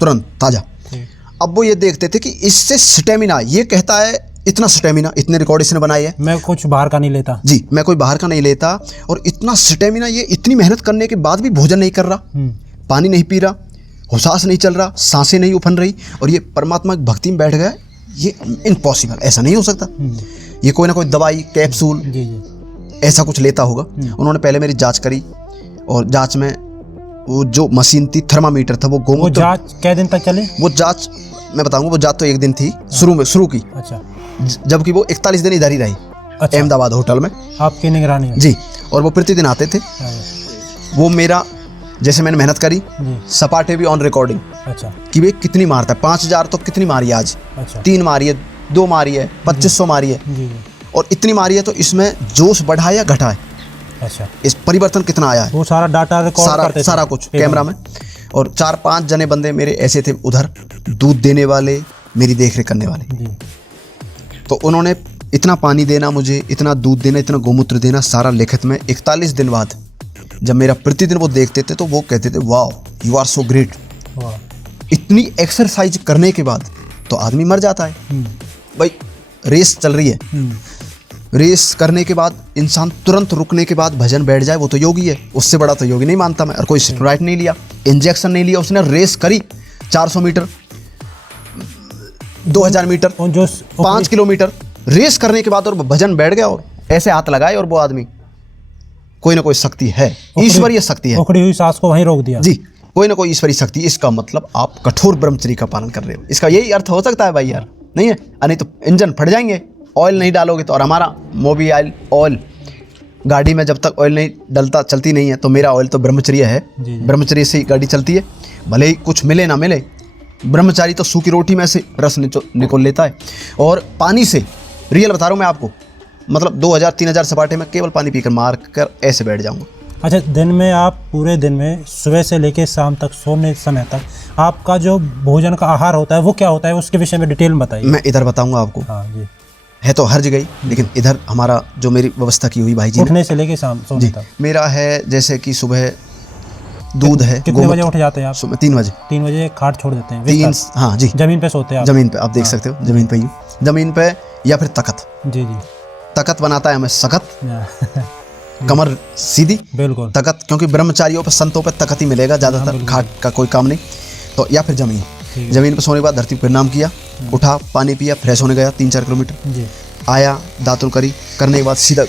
तुरंत ताज़ा। ठीक। अब वो ये देखते थे कि इससे स्टेमिना, ये कहता है इतना स्टेमिना, इतने रिकॉर्ड इसने बनाए हैं। मैं कुछ बाहर का नहीं लेता जी, मैं कोई बाहर का नहीं लेता। और इतना स्टेमिना, ये इतनी मेहनत करने के बाद भी भोजन नहीं कर रहा, पानी नहीं पी रहा, होशास नहीं चल रहा, सांसें नहीं उफन रही, और ये परमात्मा की भक्ति में बैठ गया। ये इम्पॉसिबल, ऐसा नहीं हो सकता। ये कोई ना कोई दवाई, कैप्सूल, जी जी, ऐसा कुछ लेता होगा। उन्होंने पहले मेरी जांच करी, और जांच में वो जो मशीन थी, थर्मामीटर था, वो वो गोमूत्र। जांच क्या दिन तक चली? वो जांच मैं बताऊंगा, वो जांच तो 1 दिन थी शुरू की, अच्छा, जबकि वो 41 दिन इधर ही रही। अच्छा। अहमदाबाद होटल में आपकी निगरानी में? जी। और वो प्रतिदिन आते थे। वो मेरा, जैसे मैंने मेहनत करी, जी। सपाटे भी ऑन रिकॉर्डिंग अच्छा, कि वे कितनी मारता है। 5000 तो कितनी मारी है आज, अच्छा, 3 मारी है, 2 मारी है, 2500 मारी है। जी जी, और इतनी मारी है तो इसमें जोश बढ़ा है या घटा है, अच्छा, इस परिवर्तन कितना आया है, वो सारा डाटा रिकॉर्ड करते थे सारा कुछ कैमरा में। और 4-5 जने बंदे मेरे ऐसे थे उधर, दूध देने वाले, मेरी देखरेख करने वाले। जी। तो उन्होंने इतना पानी देना मुझे, इतना दूध देना, इतना गोमूत्र देना, सारा लिखित में। 41 दिन बाद जब मेरा प्रतिदिन वो देखते थे तो वो कहते थे wow you are so great. वाह। इतनी एक्सरसाइज करने के बाद तो आदमी मर जाता है भाई, रेस चल रही है, रेस करने के बाद इंसान तुरंत रुकने के बाद भजन बैठ जाए, वो तो योगी है, उससे बड़ा तो योगी नहीं मानता मैं। और कोई स्टेरॉइड नहीं लिया, इंजेक्शन नहीं लिया, उसने रेस करी 400 मीटर, 2000 मीटर, और जो 5 किलोमीटर रेस करने के बाद और भजन बैठ गया और ऐसे हाथ लगाए, और वो आदमी कोई ना कोई शक्ति है, ईश्वरीय शक्ति है, उखड़ी हुई सांस को वहीं रोक दिया। जी, कोई ना कोई ईश्वरीय शक्ति। इसका मतलब आप कठोर ब्रह्मचर्य का पालन कर रहे हो, इसका यही अर्थ हो सकता है भाई यार, नहीं है? नहीं तो इंजन फट जाएंगे, ऑयल नहीं डालोगे तो। और हमारा मोबिल ऑयल गाड़ी में जब तक ऑयल नहीं डलता चलती नहीं है, तो मेरा ऑयल तो ब्रह्मचर्य है, ब्रह्मचर्य से ही गाड़ी चलती है, भले ही कुछ मिले ना मिले। ब्रह्मचारी तो सूखी रोटी में से रस निकोल लेता है। और पानी से, रियल बता रहा हूँ मैं आपको, मतलब 2000-3000 सपाटे में केवल पानी पीकर मार कर ऐसे बैठ जाऊंगा। अच्छा, दिन में आप पूरे दिन में सुबह से लेकर शाम तक सोने समय तक आपका जो भोजन का आहार होता है वो क्या होता है, उसके विषय में डिटेल में बताइए। मैं इधर बताऊंगा आपको। हाँ जी। है तो हर जगह ही, लेकिन इधर हमारा जो मेरी व्यवस्था की हुई भाई जी उठने से लेकर शाम सोने जी, तक मेरा है जैसे कि सुबह दूध है। कितने बजे उठ जाते हैं आप? सुबह 3 बजे। 3 बजे खाट छोड़ देते हैं? 3, हाँ जी, जमीन पे सोते हैं आप? जमीन पे, आप देख सकते हो जमीन पे ही, जमीन पे या फिर तखत। जी जी। तखत बनाता है हमें सखत, हाँ। कमर सीधी, बिल्कुल तखत, क्योंकि ब्रह्मचारियों पे संतों पे तखत ही मिलेगा ज्यादातर, खाट का कोई काम नहीं। तो या फिर जमीन, जमीन पे सोने के बाद धरती पर प्रणाम किया, उठा, पानी पिया, फ्रेश होने गया 3-4 किलोमीटर, जी। आया, दातुन करी, करने के बाद सीधा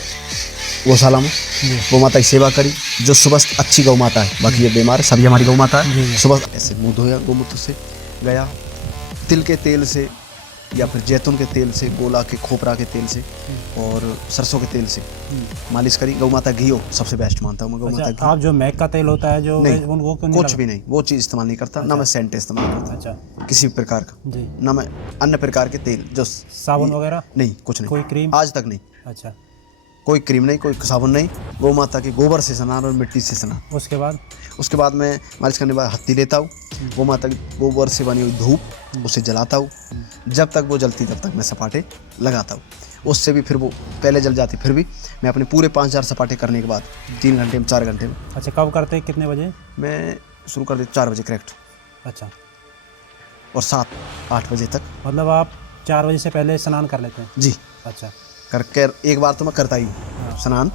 गौशाला में गौ माता की सेवा करी। जो सुबह अच्छी गौ माता है, बाकी ये बीमार है, सभी हमारी गौ माता है। सुबह ऐसे मुंह धोया गोमूत्र से, गया तिल के तेल से या फिर जैतून के तेल से, गोला के खोपरा के तेल से और सरसों के तेल से मालिश करी। गौ माता घी हो सबसे बेस्ट मानता हूँ मैं, गौ माता घी। आप जो मैक का तेल होता है जो नहीं, वो क्यों कुछ भी नहीं, वो चीज़ इस्तेमाल नहीं करता, ना मैं सेंट इस्तेमाल करता, अच्छा, किसी भी प्रकार का, जी। ना मैं अन्य प्रकार के तेल, जो साबुन वगैरह नहीं, कुछ नहीं, कोई क्रीम आज तक नहीं, अच्छा, कोई क्रीम नहीं, कोई साबुन नहीं। गौ माता के गोबर से स्नान और मिट्टी से स्नान। उसके बाद मैं मालिश करने के बाद हत्ती लेता हूँ, गौ माता की गोबर से बनी हुई धूप उसे जलाता हूँ, जब तक वो जलती तब तक मैं सपाटे लगाता हूँ। उससे भी फिर वो पहले जल जाती, फिर भी मैं अपने पूरे 5000 सपाटे करने के बाद 3 घंटे में, 4 घंटे में। अच्छा, कब करते हैं, कितने बजे? मैं शुरू कर देता 4 बजे करेक्ट, अच्छा, और 7-8 बजे तक। मतलब आप 4 बजे से पहले स्नान कर लेते हैं? जी, अच्छा, करके एक बार तो मैं करता ही हूँ स्नान,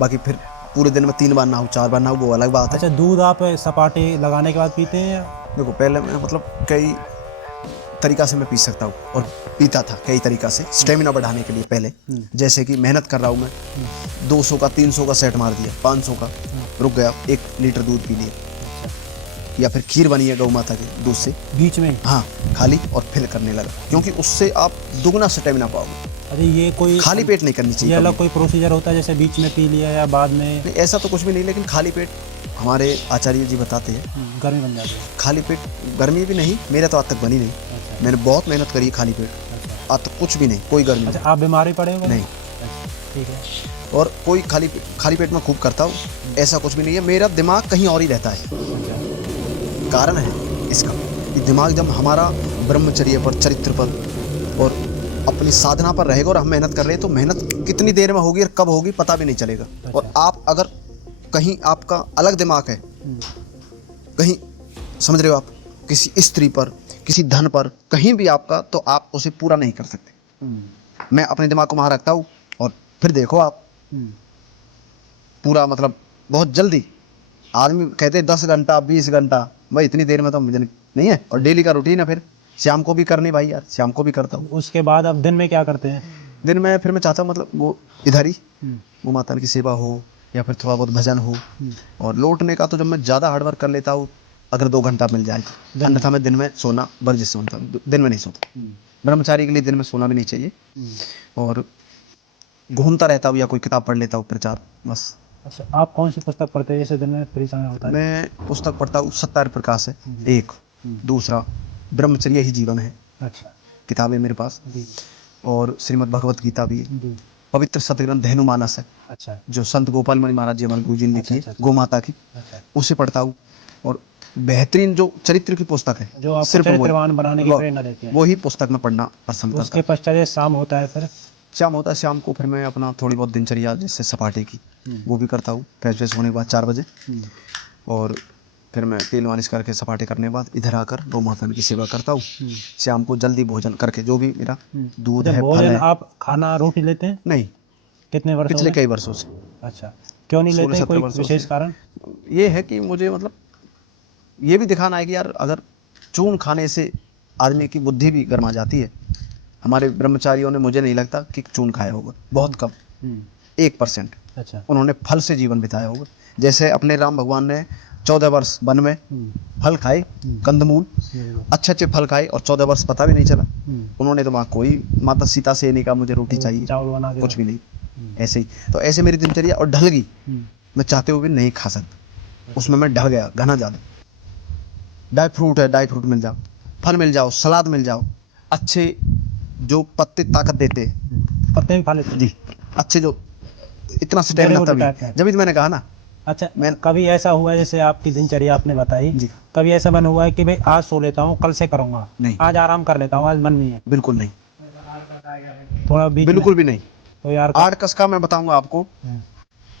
बाकी फिर पूरे दिन में 3 बार नहाऊँ, 4 बार नहाऊँ, वो अलग बात है। अच्छा, दूध आप सपाटे लगाने के बाद पीते हैं या? देखो, पहले मैं मतलब कई तरीका से मैं पी सकता हूँ और पीता था कई तरीका से, स्टेमिना बढ़ाने के लिए। पहले जैसे कि मेहनत कर रहा हूँ मैं, 200 का 300 का सेट मार दिया, 500 का रुक गया, 1 लीटर दूध पी लिया, या फिर खीर बनी है गौ माता के दूध से बीच में? हाँ, खाली, और फिर करने लगा, क्योंकि उससे आप दुगना स्टेमिना पाओगे। अच्छा, ये कोई खाली पेट नहीं करनी चाहिए। ये अलग कोई प्रोसीजर होता है जैसे बीच में पी लिया या बाद में? नहीं, ऐसा तो कुछ भी नहीं, लेकिन खाली पेट हमारे आचार्य जी बताते हैं गर्मी बन जाती है। खाली पेट, गर्मी भी नहीं, मेरा तो आज तक बनी नहीं। अच्छा। मैंने बहुत मेहनत करी है खाली पेट, आज तक कुछ भी नहीं, कोई गर्मी अच्छा, आप बीमारी पड़े हो? नहीं। अच्छा, ठीक है। और कोई खाली पेट में खूब करता हूँ, ऐसा कुछ भी नहीं है। मेरा दिमाग कहीं और ही रहता है, कारण है इसका। ये दिमाग जब हमारा ब्रह्मचर्य पर, चरित्र पर और अपनी साधना पर रहेगा और हम मेहनत कर रहे हैं, तो मेहनत कितनी देर में होगी और कब होगी पता भी नहीं चलेगा। और आप अगर कहीं आपका अलग दिमाग है, कहीं समझ रहे हो आप, किसी स्त्री पर, किसी धन पर, कहीं भी आपका, तो आप उसे पूरा नहीं कर सकते। मैं अपने दिमाग को वहाँ रखता हूँ और फिर देखो आप पूरा, मतलब बहुत जल्दी। आदमी कहते 10 घंटा 20 घंटा, भाई इतनी देर में तो मुझे नहीं है। और डेली का रूटीन है, फिर शाम को भी करनी भाई यार, शाम को भी करता हूँ। उसके बाद आप दिन में क्या करते हैं? दिन में फिर मैं चाहता हूँ मतलब वो इधर ही वो माता की सेवा हो या फिर थोड़ा बहुत भजन हो। और लौटने का तो जब मैं ज़्यादा हार्डवर्क कर लेता हूँ, अगर 2 घंटा मिल जाए तो, अन्यथा मैं दिन में सोना वर्जिश सोता हूँ, दिन में नहीं सोता। ब्रह्मचारी के लिए दिन में सोना भी नहीं चाहिए। और घूमता रहता हूँ या कोई किताब पढ़ लेता हूँ, प्रचार, बस। अच्छा, आप कौन सी पुस्तक पढ़ते हैं जैसे दिन में फ्री समय होता है? मैं पुस्तक पढ़ता हूँ सत्यार्थ प्रकाश है एक, दूसरा ब्रह्मचर्य ही जीवन है, अच्छा, किताब है मेरे पास, और श्रीमद् भगवत गीता भी है। पवित्र सतग्रंथ धेनुमानस है, अच्छा जो संत गोपाल मणि महाराज जी हमारे गुरु जी ने लिखी है, गौ माता की, अच्छा। उसे पढ़ता हूँ। और बेहतरीन जो चरित्र की पुस्तक है, जो आपको सिर्फ चरित्रवान बनाने की वो- प्रेरणा देती है। वही पुस्तक मैं पढ़ना पसंद करता उसके पश्चात ये शाम होता है फिर? शाम होता है, शाम को फिर मैं अपना थोड़ी बहुत दिनचर्या जैसे सपाटे की वो भी करता हूँ, फ्रेश फ्रेश होने के बाद 4 बजे। और फिर मैं तेल मालिश करके सपाटे करने के बाद इधर आकर गौ माता की सेवा करता हूँ। शाम को जल्दी भोजन करके, जो भी मेरा दूध जब है, फल भोजन है। आप खाना रोटी लेते हैं? नहीं, कितने वर्ष पिछले कई वर्षों से। अच्छा, क्यों नहीं 16 लेते? 17 कोई वर्षों विशेष से। कारण? ये है कि मुझे मतलब ये भी दिखाना है कि यार अगर चून खाने से आदमी की बुद्धि भी गर्मा जाती है। हमारे ब्रह्मचारियों ने, मुझे नहीं लगता कि चून खाया होगा, बहुत कम, 1%। अच्छा। उन्होंने फल से जीवन बिताया होगा। जैसे अपने राम भगवान ने 14 वर्ष वन में फल खाए, कंदमूल, अच्छे अच्छे फल खाए, और 14 वर्ष पता भी नहीं चला। उन्होंने तो वहाँ कोई माता सीता से नहीं कहा मुझे रोटी चाहिए, चावल बना के कुछ भी नहीं, ऐसे ही। तो ऐसे मेरी दिनचर्या और ढल गई, मैं चाहते हुए भी नहीं खा सकता, उसमें मैं ढल गया घना ज़्यादा। ड्राई फ्रूट है, ड्राई फ्रूट मिल जाओ, फल मिल जाओ, सलाद मिल जाओ, अच्छे जो पत्ते ताकत देते हैं, पत्ते भी खा लेते हैं? जी, अच्छे जो इतना स्टेमिना, जड़ी बूटी टाइप तभी का। जब भी तो मैंने कहा ना। अच्छा, कभी ऐसा हुआ है, जैसे आपकी दिनचर्या आपने बताई, जी। कभी ऐसा मन हुआ है कि भाई आज सो लेता हूँ, कल से करूँगा, नहीं। आज आराम कर लेता हूँ, आज मन नहीं है? बिल्कुल नहीं, थोड़ा बीच में? बिल्कुल भी नहीं। तो यार 8 कस का मैं बताऊंगा आपको।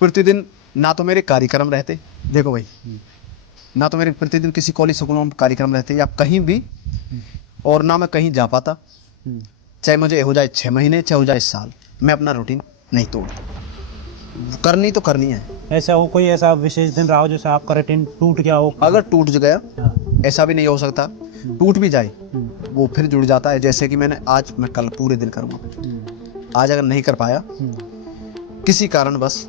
प्रतिदिन ना तो मेरे कार्यक्रम रहते, देखो भाई, ना तो मेरे प्रतिदिन किसी कॉलेज स्कूलों में कार्यक्रम रहते या कहीं भी, और ना मैं कहीं जा पाता, चाहे मुझे हो जाए 6 महीने, चाहे हो जाए साल, मैं अपना रूटीन नहीं तोड़ता। करनी तो करनी है। ऐसा हो, कोई ऐसा विशेष दिन रहा हो जैसे आपका रूटीन टूट गया हो? अगर टूट गया, हाँ। ऐसा भी नहीं हो सकता, टूट भी जाए वो फिर जुड़ जाता है। जैसे कि मैंने आज, मैं कल पूरे दिन करूँगा, आज अगर नहीं कर पाया किसी कारणवश,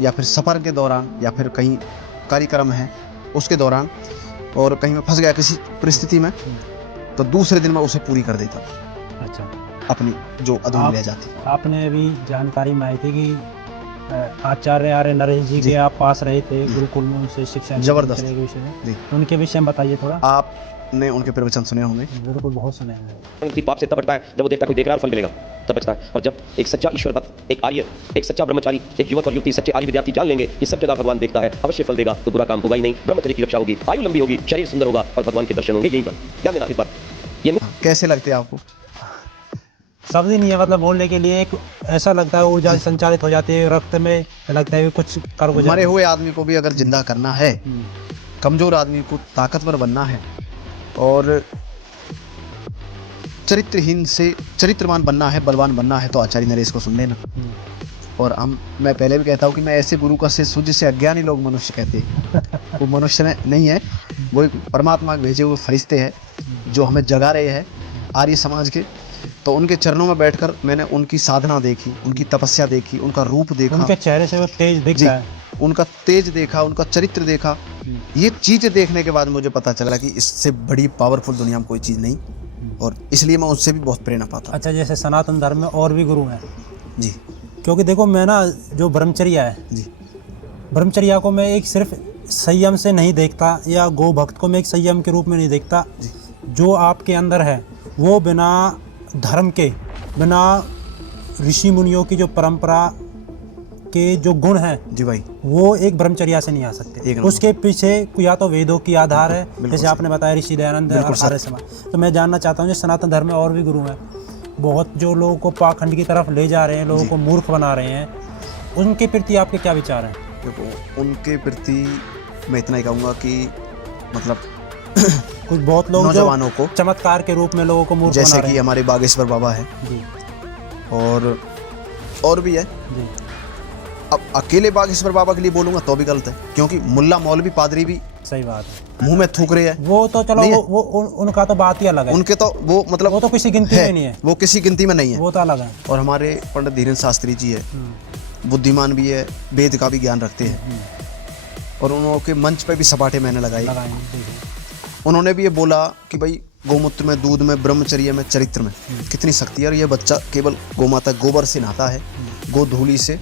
या फिर सफ़र के दौरान, या फिर कहीं कार्यक्रम है उसके दौरान, और कहीं मैं फंस गया किसी परिस्थिति में, तो दूसरे दिन मैं उसे पूरी कर देता हूँ, अच्छा। अपनी जो अधूरी रह जाती। आपने अभी जानकारी में आई थी कि आचार्य आर्य नरेश जी के आप पास रहे थे, गुरुकुल में उनसे शिक्षा जबरदस्त। के विषय में, जी। उनके विषय में बताइए थोड़ा। आपने उनके प्रवचन सुने होंगे। बिल्कुल, बहुत सुने हैं। उनकी पाप से तब बचता है जब वो देखता है कोई देख रहा है और फल मिलेगा, तब बचता है। और जब एक सच्चा ईश्वर भक्त, एक आर्य, एक सच्चा ब्रह्मचारी, एक युवक और युवती, सच्चे आर्य विद्यार्थी जान लेंगे कि सब जगह भगवान देखता है, अवश्य फल देगा, तो बुरा काम होगा ही नहीं, ब्रह्मचर्य की रक्षा होगी, आयु लंबी होगी, शरीर सुंदर होगा, और भगवान के दर्शन होंगे यहीं पर। ध्यान देना इस बार। ये कैसे लगते हैं आपको? शब्द ही नहीं है, मतलब बोलने के लिए। एक ऐसा लगता है ऊर्जा संचालित हो जाती है रक्त में, लगता है कि कुछ कर गुजर। मरे हुए आदमी को भी अगर जिंदा करना है, कमजोर आदमी को ताकतवर बनना है, और चरित्रहीन से चरित्रवान बनना है, बलवान बनना है, तो आचार्य नरेश को सुन लेना। और मैं पहले भी कहता हूँ कि मैं ऐसे गुरु का शिष्य हूँ जिसे अज्ञानी लोग मनुष्य कहते हैं। वो मनुष्य नहीं है, वो एक परमात्मा के भेजे हुए फरिश्ते हैं जो हमें जगा रहे हैं, आर्य समाज के। तो उनके चरणों में बैठकर मैंने उनकी साधना देखी, उनकी तपस्या देखी, उनका रूप देखा, उनके चेहरे से वो तेज दिखता है, उनका तेज देखा, उनका चरित्र देखा। ये चीज़ें देखने के बाद मुझे पता चला कि इससे बड़ी पावरफुल दुनिया में कोई चीज़ नहीं, और इसलिए मैं उससे भी बहुत प्रेरणा पाता हूँ। अच्छा, जैसे सनातन धर्म में और भी गुरु हैं जी, क्योंकि देखो मैं ना, जो ब्रह्मचर्या है जी, ब्रह्मचर्या को मैं एक सिर्फ संयम से नहीं देखता, या गो भक्त को मैं एक संयम के रूप में नहीं देखता। जो आपके अंदर है वो बिना धर्म के, बिना ऋषि मुनियों की जो परंपरा के जो गुण हैं, जी भाई, वो एक ब्रह्मचर्या से नहीं आ सकते। उसके पीछे या तो वेदों की आधार है, जैसे आपने बताया ऋषि दयानंद और आर्य समाज। तो मैं जानना चाहता हूँ, जो सनातन धर्म में और भी गुरु हैं, बहुत जो लोगों को पाखंड की तरफ ले जा रहे हैं, लोगों को मूर्ख बना रहे हैं, उनके प्रति आपके क्या विचार हैं? देखो, उनके प्रति मैं इतना ही कहूँगा कि मतलब कुछ बहुत लोग नौजवानों को चमत्कार के रूप में लोगों को मूर्ख बना जैसे रहे कि हैं। हमारे बागेश्वर बाबा है, जी, और भी है। जी, अब अकेले बागेश्वर बाबा के लिए बोलूंगा तो भी गलत है, क्योंकि मुल्ला मौलवी पादरी भी सही बात है। मुंह में थूक रहे हैं। वो तो चलो, नहीं है। वो उनका तो बात ही अलग है। उनके तो वो मतलब वो तो किसी गिनती में नहीं है, वो किसी गिनती में नहीं है। वो तो अलग है। और हमारे पंडित धीरेन्द्र शास्त्री जी है, बुद्धिमान भी है, वेद का भी ज्ञान रखते हैं, और उनके मंच पे भी सपाटे मैंने लगाए। उन्होंने भी ये बोला कि भाई गौमूत्र में, दूध में, ब्रह्मचर्य में, चरित्र में कितनी शक्ति है, और ये बच्चा केवल गौमाता गोबर से नहाता है, गोधूली से,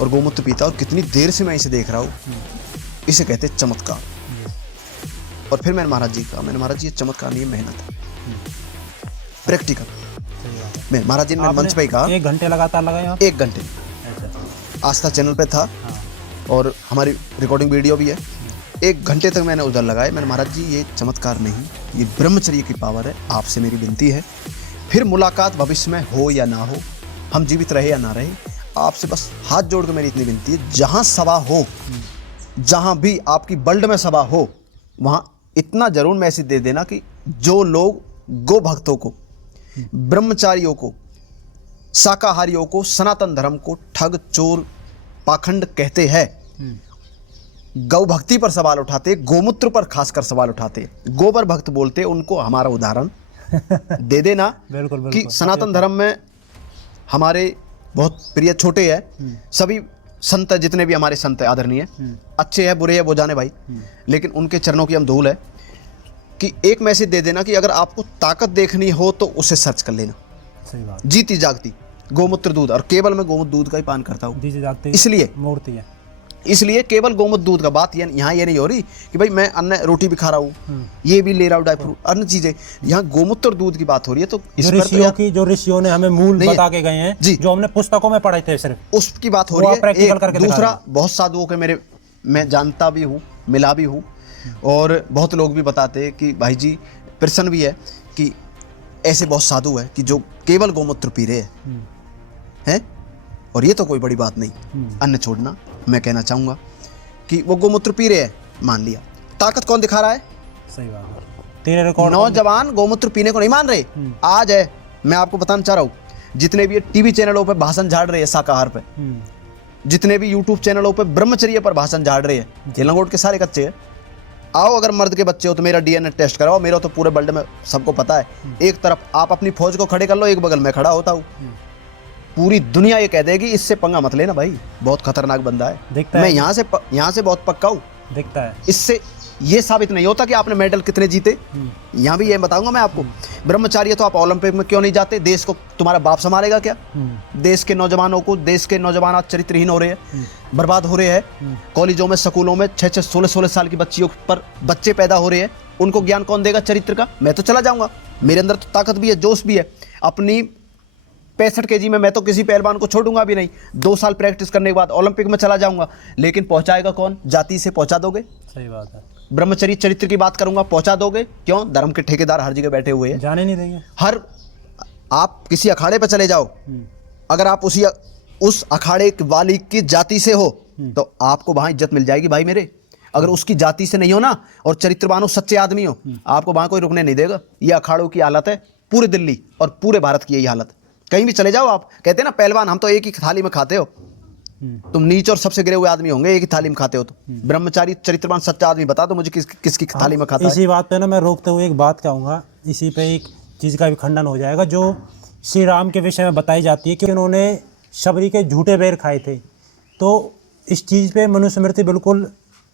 और गौमूत्र पीता है, और कितनी देर से मैं इसे देख रहा हूँ, इसे कहते हैं चमत्कार। और फिर मैंने महाराज जी कहा, मैंने महाराज जी ये चमत्कार नहीं है, मेहनत है, प्रैक्टिकल। मैं महाराज जी ने मंच पे ही कहा, 1 घंटे लगातार लगाए आप? 1 घंटे आस्था चैनल पे था और हमारी रिकॉर्डिंग वीडियो भी है। 1 घंटे तक मैंने उधर लगाए। मैंने महाराज जी ये चमत्कार नहीं, ये ब्रह्मचर्य की पावर है। आपसे मेरी विनती है, फिर मुलाकात भविष्य में हो या ना हो, हम जीवित रहे या ना रहे, आपसे बस हाथ जोड़ के मेरी इतनी विनती है, जहाँ सभा हो, जहाँ भी आपकी वर्ल्ड में सभा हो, वहाँ इतना जरूर मैसेज दे देना कि जो लोग गो भक्तों को, ब्रह्मचारियों को, शाकाहारियों को, सनातन धर्म को ठग, चोर, पाखंड कहते हैं, गौ भक्ति पर सवाल उठाते, गोमूत्र पर खासकर सवाल उठाते, गोबर भक्त बोलते, उनको हमारा उदाहरण दे देना। बिल्कुल, कि बिल्कुल। सनातन धर्म में हमारे बहुत प्रिय छोटे हैं, सभी संत जितने भी हमारे संत आदरणीय, अच्छे हैं बुरे हैं वो जाने भाई, लेकिन उनके चरणों की हम धूल है। कि एक मैसेज दे देना कि अगर आपको ताकत देखनी हो तो उसे सर्च कर लेना। सही बात। जीती जागती गोमूत्र दूध, और केवल मैं गोमूत्र दूध का ही पान करता हूँ, जी जागते इसलिए मूर्ति है। इसलिए केवल गोमूत्र दूध का बात यहाँ ये नहीं हो रही कि भाई मैं अन्न रोटी भी खा रहा हूँ, ये भी ले रहा हूँ, ड्राई फ्रूट अन्य चीजें, यहाँ गोमूत्र दूध की बात हो रही है। तो इस पर जो ऋषियों ने हमें मूल नहीं है। बता के गए हैं, जी। जो हमने पुस्तकों में पढ़े थे, सिर्फ उसकी बात हो वो रही आप है। practical एक करके दिखा दूसरा, रहे बहुत साधुओं के मेरे मैं जानता भी हूँ, मिला भी हूँ, और बहुत लोग भी बताते हैं कि भाई जी प्रसन्न भी है कि ऐसे बहुत साधु है कि जो केवल गोमूत्र पी रहे हैं, और ये तो कोई बड़ी बात नहीं। अन्न छोड़ना, मैं कहना चाहूँगा कि वो गोमूत्र पी रहे हैं, मान लिया, ताकत कौन दिखा रहा है? सही बात है। तेरे रिकॉर्ड नौजवान गोमूत्र पीने को नहीं मान रहे। आज है, मैं आपको बताना चाह रहा हूँ, जितने भी टीवी चैनलों पे भाषण झाड़ रहे हैं शाकाहार पे, जितने भी यूट्यूब चैनलों पे ब्रह्मचर्य पर भाषण झाड़ रहे हैं, ये लंगोट के सारे कच्चे हैं। आओ, अगर मर्द के बच्चे हो तो मेरा डीएनए टेस्ट कराओ, मेरा तो पूरे वर्ल्ड में सबको पता है। एक तरफ आप अपनी फौज को खड़े कर लो, एक बगल में खड़ा होता हूँ, पूरी दुनिया ये कह देगी इससे पंगा मत लेना भाई, बहुत खतरनाक बंदा है। दिखता मैं है। यहाँ से बहुत पक्का हूँ। दिखता है। इससे ये साबित नहीं होता कि आपने मेडल कितने जीते। यहाँ भी ये बताऊंगा मैं आपको। ब्रह्मचार्य तो आप ओलंपिक में क्यों नहीं जाते? देश को तुम्हारा बाप संभालेगा क्या? देश के नौजवानों को, देश के नौजवान आज चरित्रहीन हो रहे हैं, बर्बाद हो रहे हैं। कॉलेजों में, स्कूलों में 6-6, 16-16 साल की बच्चियों पर बच्चे पैदा हो रहे हैं, उनको ज्ञान कौन देगा चरित्र का? मैं तो चला जाऊंगा, मेरे अंदर तो ताकत भी है, जोश भी है। अपनी 65 kg में मैं तो किसी पहलवान को छोड़ूंगा भी नहीं। 2 साल प्रैक्टिस करने के बाद ओलंपिक में चला जाऊंगा, लेकिन पहुंचाएगा कौन? जाति से पहुंचा दोगे? सही बात है। ब्रह्मचर्य चरित्र की बात करूंगा, पहुंचा दोगे? क्यों? धर्म के ठेकेदार हर जगह बैठे हुए हैं, जाने नहीं देंगे। हर आप किसी अखाड़े पर चले जाओ, अगर आप उस अखाड़े वाली की जाति से हो तो आपको वहां इज्जत मिल जाएगी भाई मेरे। अगर उसकी जाति से नहीं हो ना, और चरित्रवान हो, सच्चे आदमी हो, आपको वहां कोई रुकने नहीं देगा। ये अखाड़ों की हालत है पूरे दिल्ली और पूरे भारत की यही हालत। कहीं भी चले जाओ आप, कहते हैं ना पहलवान हम तो एक ही थाली में खाते हो, तुम नीच और सबसे गिरे हुए आदमी होंगे एक ही थाली में खाते हो तो। ब्रह्मचारी चरित्रवान सच्चा आदमी बता दो मुझे किसकी थाली में खाता है। इसी बात पे ना मैं रोकते हुए एक बात कहूँगा, इसी पे एक चीज़ का भी खंडन हो जाएगा जो श्री राम के विषय में बताई जाती है कि उन्होंने शबरी के झूठे बेर खाए थे। तो इस चीज़ पे मनुस्मृति बिल्कुल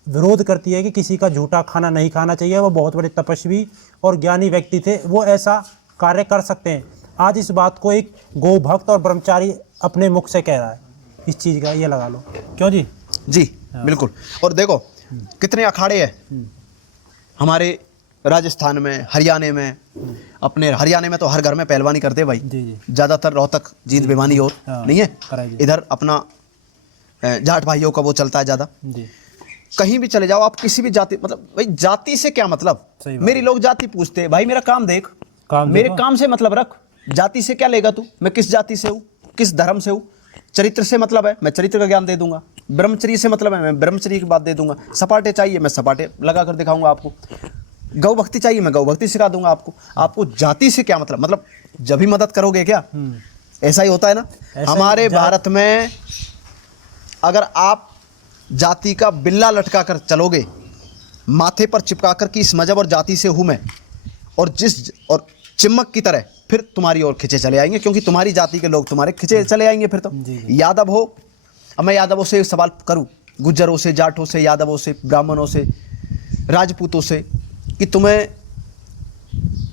विरोध करती है कि किसी का झूठा खाना नहीं खाना चाहिए। वो बहुत बड़े तपस्वी और ज्ञानी व्यक्ति थे, वो ऐसा कार्य कर सकते हैं। आज इस बात को एक गौ भक्त और ब्रह्मचारी अपने मुख से कह रहा है, इस चीज़ का ये लगा लो। क्यों जी? जी बिल्कुल। और देखो कितने अखाड़े हैं हमारे राजस्थान में, हरियाणा में। अपने हरियाणा में तो हर घर में पहलवानी करते हैं भाई, ज़्यादातर रोहतक, जींद भिवानी और नहीं है। इधर अपना जाट भाइयों का वो चलता है ज़्यादा। कहीं भी चले जाओ आप, किसी भी जाति, मतलब भाई जाति से क्या मतलब? मेरी लोग जाति पूछते हैं, भाई मेरा काम देख, मेरे काम से मतलब रख, जाति से क्या लेगा तू? मैं किस जाति से हूँ, किस धर्म से हूँ? चरित्र से मतलब है, मैं चरित्र का ज्ञान दे दूंगा। ब्रह्मचर्य से मतलब है, मैं ब्रह्मचर्य की बात दे दूंगा। सपाटे चाहिए, मैं सपाटे लगा कर दिखाऊंगा आपको। गौ भक्ति चाहिए, मैं गौ भक्ति सिखा दूंगा आपको। आपको जाति से क्या मतलब जब भी मदद करोगे क्या? ऐसा ही होता है ना हमारे भारत में। अगर आप जाति का बिल्ला लटका कर चलोगे माथे पर चिपकाकर कि इस मजहब और जाति से हूं मैं, और चिमक की तरह फिर तुम्हारी ओर खिंचे चले आएंगे, क्योंकि तुम्हारी जाति के लोग तुम्हारे खिंचे चले आएंगे। फिर तो यादव हो, अब मैं यादवों से सवाल करूं, गुज्जरों से, जाटों से, यादवों से, ब्राह्मणों से, राजपूतों से, कि तुम्हें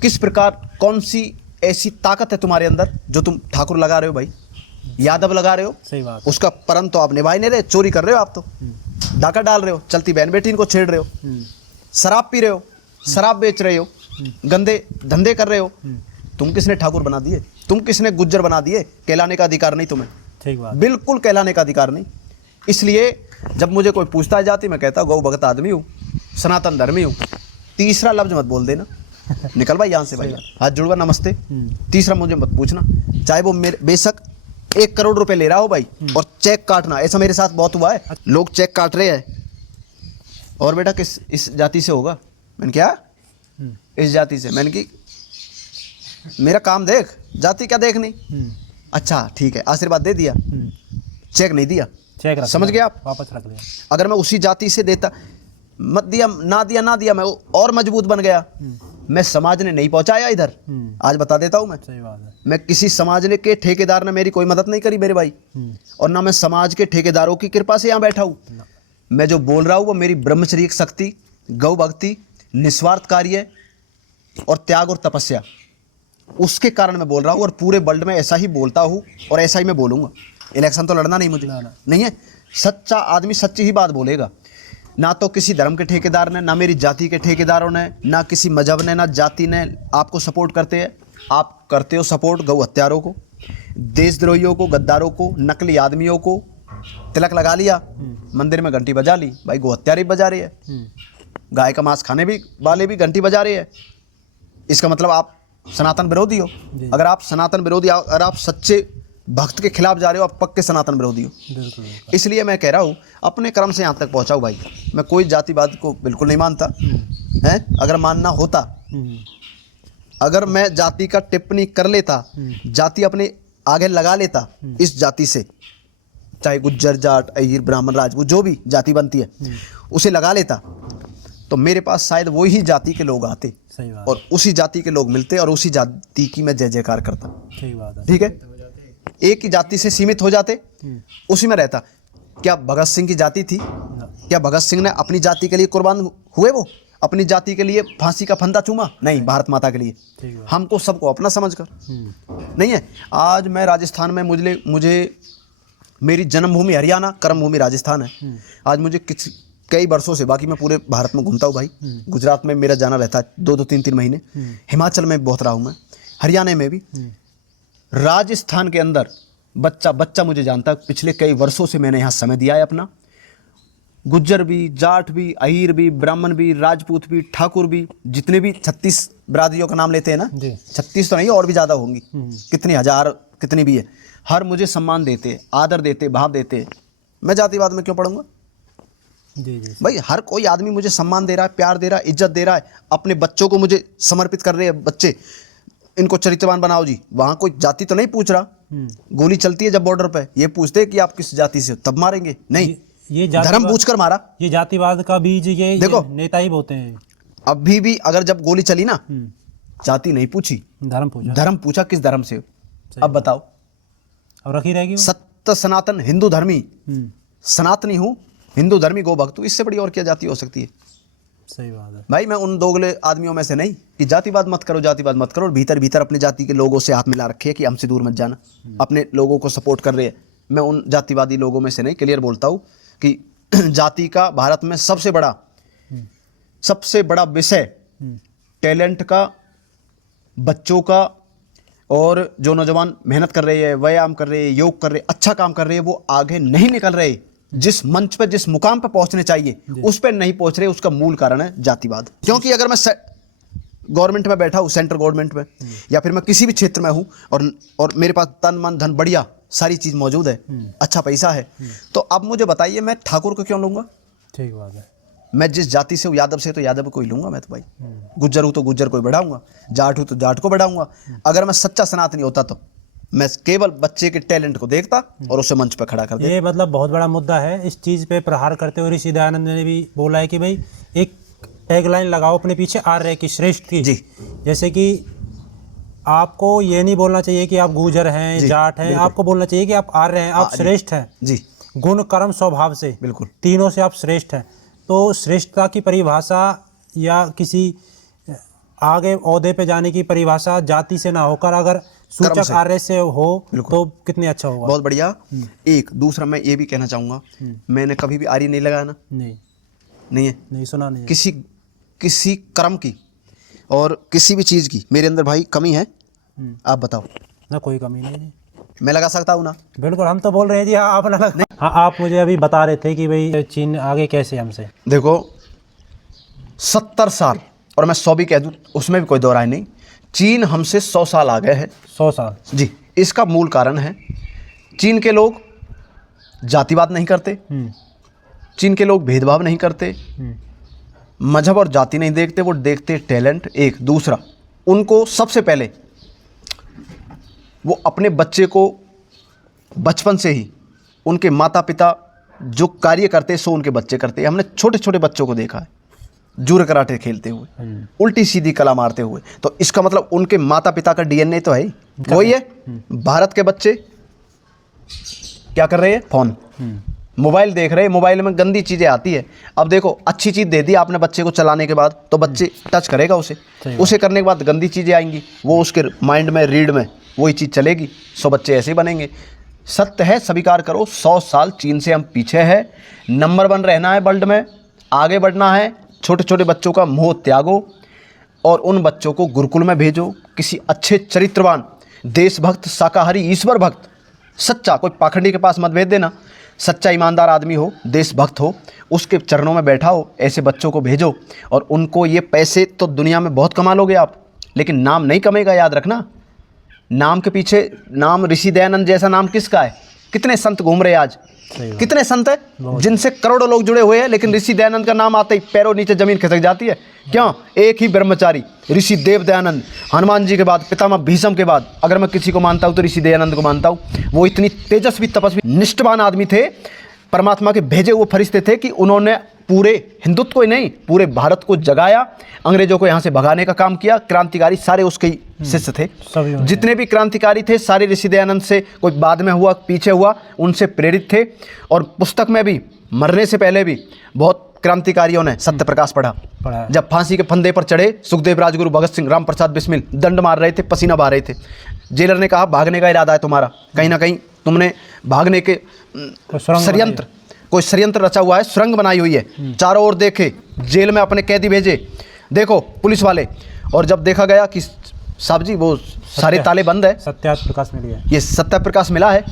किस प्रकार, कौन सी ऐसी ताकत है तुम्हारे अंदर जो तुम ठाकुर लगा रहे हो भाई, यादव लगा रहे हो? सही बात। उसका परम तो आप निभा ही नहीं रहे, चोरी कर रहे हो आप, तो डाका डाल रहे हो, चलती बहन बेटी इनको छेड़ रहे हो, शराब पी रहे हो, शराब बेच रहे हो, गंदे धंधे कर रहे हो। तुम किसने ठाकुर बना दिए? तुम किसने गुज्जर बना दिए? कहलाने का अधिकार नहीं तुम्हें, ठीक बात। बिल्कुल कहलाने का अधिकार नहीं। इसलिए जब मुझे कोई पूछता है जाति, मैं कहता हूँ गौ भगत आदमी हूँ, सनातन धर्मी हूँ। तीसरा लफ्ज मत बोल देना, निकल भाई यहाँ से भाई, हाथ जुड़वा नमस्ते। तीसरा मुझे मत पूछना, चाहे वो मेरे बेशक 1 करोड़ रुपए ले रहा हो भाई, और चेक काटना, ऐसा मेरे साथ बहुत हुआ है। लोग चेक काट रहे हैं और बेटा किस इस जाति से होगा, मैंने क्या इस जाति से, मैंने की मेरा काम देख, जाति क्या देखनी। अच्छा ठीक है, आशीर्वाद दे दिया, चेक नहीं दिया, चेक रख समझ गए आप, वापस रख लिया। अगर मैं उसी जाति से देता, मत दिया ना दिया मैं और मजबूत बन गया। मैं समाज ने नहीं पहुंचाया इधर, आज बता देता हूं मैं। सही बात है। मैं किसी समाज ने के ठेकेदार ने मेरी कोई मदद नहीं करी मेरे भाई, और ना मैं समाज के ठेकेदारों की कृपा से यहाँ बैठा हूँ। मैं जो बोल रहा हूँ वो मेरी ब्रह्मचर्य शक्ति, गौ भक्ति, निस्वार्थ कार्य और त्याग और तपस्या, उसके कारण मैं बोल रहा हूँ। और पूरे वर्ल्ड में ऐसा ही बोलता हूँ और ऐसा ही मैं बोलूँगा। इलेक्शन तो लड़ना नहीं मुझे, नहीं है। सच्चा आदमी सच्ची ही बात बोलेगा। ना तो किसी धर्म के ठेकेदार ने, ना मेरी जाति के ठेकेदारों ने, ना किसी मजहब ने, ना जाति ने आपको सपोर्ट करते हैं। आप करते हो सपोर्ट गौ हत्यारों को, देशद्रोहियों को, गद्दारों को, नकली आदमियों को। तिलक लगा लिया, मंदिर में घंटी बजा ली, भाई गौ हत्यारे बजा रही है, गाय का मांस खाने भी वाले भी घंटी बजा रही है। इसका मतलब आप सनातन विरोधी हो। अगर आप सनातन विरोधी, अगर आप सच्चे भक्त के खिलाफ जा रहे हो, आप पक्के सनातन विरोधी हो। बिल्कुल। इसलिए मैं कह रहा हूँ अपने कर्म से यहाँ तक पहुँचाओ भाई। मैं कोई जातिवाद को बिल्कुल नहीं मानता है। अगर मानना होता, अगर मैं जाति का टिप्पणी कर लेता, जाति अपने आगे लगा लेता इस जाति से, चाहे गुज्जर, जाट, अहीर, ब्राह्मण, राजपूत, जो भी जाति बनती है उसे लगा लेता, तो मेरे पास शायद वही जाति के लोग आते। सही बात। और उसी जाति के लोग मिलते और उसी जाति की मैं जय जयकार करता। सही बात है। ठीक है, एक ही जाति से सीमित हो जाते, उसी में रहता। क्या भगत सिंह की जाति थी? क्या भगत सिंह ने अपनी जाति के लिए कुर्बान हुए? वो अपनी जाति के लिए फांसी का फंदा चूमा? नहीं, भारत माता के लिए। हमको सबको अपना समझकर नहीं है। आज मैं राजस्थान में, मुझे मेरी जन्मभूमि हरियाणा, कर्मभूमि राजस्थान है। आज मुझे कई वर्षों से, बाकी मैं पूरे भारत में घूमता हूँ भाई। गुजरात में मेरा जाना रहता है 2-2, 3-3 महीने। हिमाचल में बहुत रहा हूँ मैं, हरियाणा में भी। राजस्थान के अंदर बच्चा मुझे जानता है। पिछले कई वर्षों से मैंने यहाँ समय दिया है अपना। गुज्जर भी, जाट भी, अहीर भी, ब्राह्मण भी, राजपूत भी, ठाकुर भी, जितने भी 36 बिरादरियों का नाम लेते हैं ना, 36 तो नहीं, और भी ज़्यादा होंगी, कितनी हजार, कितनी भी है, हर मुझे सम्मान देते, आदर देते, भाव देते। मैं जातिवाद में क्यों पढ़ूंगा? जी। भाई हर कोई आदमी मुझे सम्मान दे रहा है, प्यार दे रहा है, इज्जत दे रहा है। अपने बच्चों को मुझे समर्पित कर रहे हैं बच्चे, इनको चरित्रवान बनाओ जी। वहाँ कोई जाति तो नहीं पूछ रहा। गोली चलती है जब बॉर्डर पे, ये पूछते हैं कि आप किस जाति से हो, तब मारेंगे? नहीं, ये धर्म पूछकर मारा। ये जातिवाद का बीज ये देखो, नेता ही बोते हैं। अभी भी अगर जब गोली चली ना, जाति नहीं पूछी, धर्म पूछा किस धर्म से हो। अब बताओ, अब रखी रहेगी सत्य सनातन हिंदू धर्मी, सनातनी हूँ, हिंदू धर्मी, गो भक्त हूँ। इससे बड़ी और क्या जाति हो सकती है? सही बात है भाई मैं उन दोगले आदमियों में से नहीं कि जातिवाद मत करो, जातिवाद मत करो, और भीतर अपनी जाति के लोगों से हाथ मिला रखे कि हमसे दूर मत जाना, अपने लोगों को सपोर्ट कर रहे हैं। मैं उन जातिवादी लोगों में से नहीं। क्लियर बोलता हूँ कि जाति का भारत में सबसे बड़ा विषय टैलेंट का, बच्चों का, और जो नौजवान मेहनत कर रहे हैं, व्यायाम कर रहे हैं, योग कर रहे हैं, अच्छा काम कर रहे हैं, वो आगे नहीं निकल रहे। जिस मंच पे, जिस मुकाम पे पहुंचने चाहिए उस पे नहीं पहुंच रहे। उसका मूल कारण है जातिवाद। क्योंकि अगर मैं गवर्नमेंट में बैठा हूँ, सेंट्रल गवर्नमेंट में, या फिर मैं किसी भी क्षेत्र में हूँ, और मेरे पास तन मन धन बढ़िया सारी चीज मौजूद है, अच्छा पैसा है, तो अब मुझे बताइए मैं ठाकुर को क्यों लूंगा? ठीक बात है। मैं जिस जाति से हूँ, यादव से, तो यादव को ही लूंगा मैं तो भाई। गुज्जर हूँ तो गुज्जर को बढ़ाऊंगा, जाट हूँ तो जाट को बढ़ाऊंगा। अगर मैं सच्चा सनातनी होता तो मैं केवल बच्चे के टैलेंट को देखता और उसे मंच पर खड़ा कर देता। ये मतलब बहुत बड़ा मुद्दा है। इस चीज़ पे प्रहार करते हुए ऋषि दयानंद ने भी बोला है कि भाई एक टैगलाइन लगाओ अपने पीछे, आर्य की, श्रेष्ठ की। जी। जैसे कि आपको ये नहीं बोलना चाहिए कि आप गुर्जर हैं, जाट हैं, आपको बोलना चाहिए कि आप आर्य हैं, आप श्रेष्ठ हैं। जी। गुण, कर्म, स्वभाव से, बिल्कुल तीनों से आप श्रेष्ठ हैं। तो श्रेष्ठता की परिभाषा या किसी आगे ओहदे पे जाने की परिभाषा जाति से ना होकर अगर सूचक आर्य से हो तो कितने अच्छा होगा। बहुत बढ़िया। एक दूसरा मैं ये भी कहना चाहूंगा, मैंने कभी भी आर्य नहीं लगाया ना। नहीं है, नहीं सुना नहीं। किसी कर्म की और किसी भी चीज की मेरे अंदर भाई कमी है? आप बताओ। ना, कोई कमी नहीं है। मैं लगा सकता हूँ ना? बिल्कुल, हम तो बोल रहे हैं जी आप ना हाँ, आप मुझे अभी बता रहे थे कि भाई चीन आगे कैसे हमसे। देखो 70 साल, और मैं 100 भी कह दूँ उसमें भी कोई दो राय नहीं, चीन हमसे 100 साल आगे है। 100 साल जी, इसका मूल कारण है चीन के लोग जातिवाद नहीं करते, चीन के लोग भेदभाव नहीं करते, मजहब और जाति नहीं देखते, वो देखते टैलेंट। एक दूसरा, उनको सबसे पहले वो अपने बच्चे को बचपन से ही उनके माता पिता जो कार्य करते सो उनके बच्चे करते हैं। हमने छोटे छोटे बच्चों को देखा है जूर कराटे खेलते हुए, उल्टी सीधी कला मारते हुए। तो इसका मतलब उनके माता पिता का डीएनए तो है ही वही है। भारत के बच्चे क्या कर रहे हैं? फोन, मोबाइल देख रहे हैं, मोबाइल में गंदी चीज़ें आती है। अब देखो, अच्छी चीज़ दे दी आपने बच्चे को चलाने के बाद तो बच्चे टच करेगा उसे करने के बाद गंदी चीज़ें आएंगी, वो उसके माइंड में रीढ़ में वही चीज़ चलेगी, सो बच्चे ऐसे ही बनेंगे। सत्य है, स्वीकार करो, 100 साल चीन से हम पीछे हैं। नंबर 1 रहना है वर्ल्ड में, आगे बढ़ना है। छोटे छोटे बच्चों का मोह त्यागो और उन बच्चों को गुरुकुल में भेजो, किसी अच्छे चरित्रवान, देशभक्त, शाकाहारी, ईश्वर भक्त, सच्चा, कोई पाखंडी के पास मत भेज देना। सच्चा ईमानदार आदमी हो, देशभक्त हो, उसके चरणों में बैठा हो, ऐसे बच्चों को भेजो। और उनको ये पैसे तो दुनिया में बहुत कमा लोगे आप, लेकिन नाम नहीं कमेगा, याद रखना। नाम के पीछे नाम ऋषि दयानंद जैसा नाम किसका है? कितने संत घूम रहे हैं आज, कितने संत है जिनसे करोड़ों लोग जुड़े हुए हैं, लेकिन ऋषि दयानंद का नाम आते ही पैरों नीचे जमीन खिसक जाती है। क्यों? एक ही ब्रह्मचारी ऋषि देव दयानंद, हनुमान जी के बाद, पितामह भीष्म के बाद अगर मैं किसी को मानता हूँ तो ऋषि दयानंद को मानता हूँ। वो इतनी तेजस्वी, तपस्वी, निष्ठावान आदमी थे, परमात्मा के भेजे हुए फरिश्ते थे कि उन्होंने पूरे हिंदुत्व को ही नहीं, पूरे भारत को जगाया, अंग्रेजों को यहाँ से भगाने का काम किया। क्रांतिकारी सारे उसके ही शिष्य थे, जितने भी क्रांतिकारी थे सारे ऋषि दयानंद से, कोई बाद में हुआ, पीछे हुआ, उनसे प्रेरित थे। और पुस्तक में भी मरने से पहले भी बहुत क्रांतिकारियों ने सत्य प्रकाश पढ़ा। जब फांसी के फंदे पर चढ़े सुखदेव, राजगुरु, भगत सिंह, राम प्रसाद बिस्मिल दंड मार रहे थे, पसीना बहा रहे थे, जेलर ने कहा भागने का इरादा है तुम्हारा, कहीं ना कहीं तुमने भागने के षड्यंत्र, कोई षड्यंत्र रचा हुआ है, सुरंग बनाई हुई है। चारों ओर देखे, जेल में अपने कैदी भेजे, देखो पुलिस वाले। और जब देखा गया कि साहब जी वो सारे ताले बंद है, सत्य प्रकाश मिल गया, ये सत्य प्रकाश मिला है,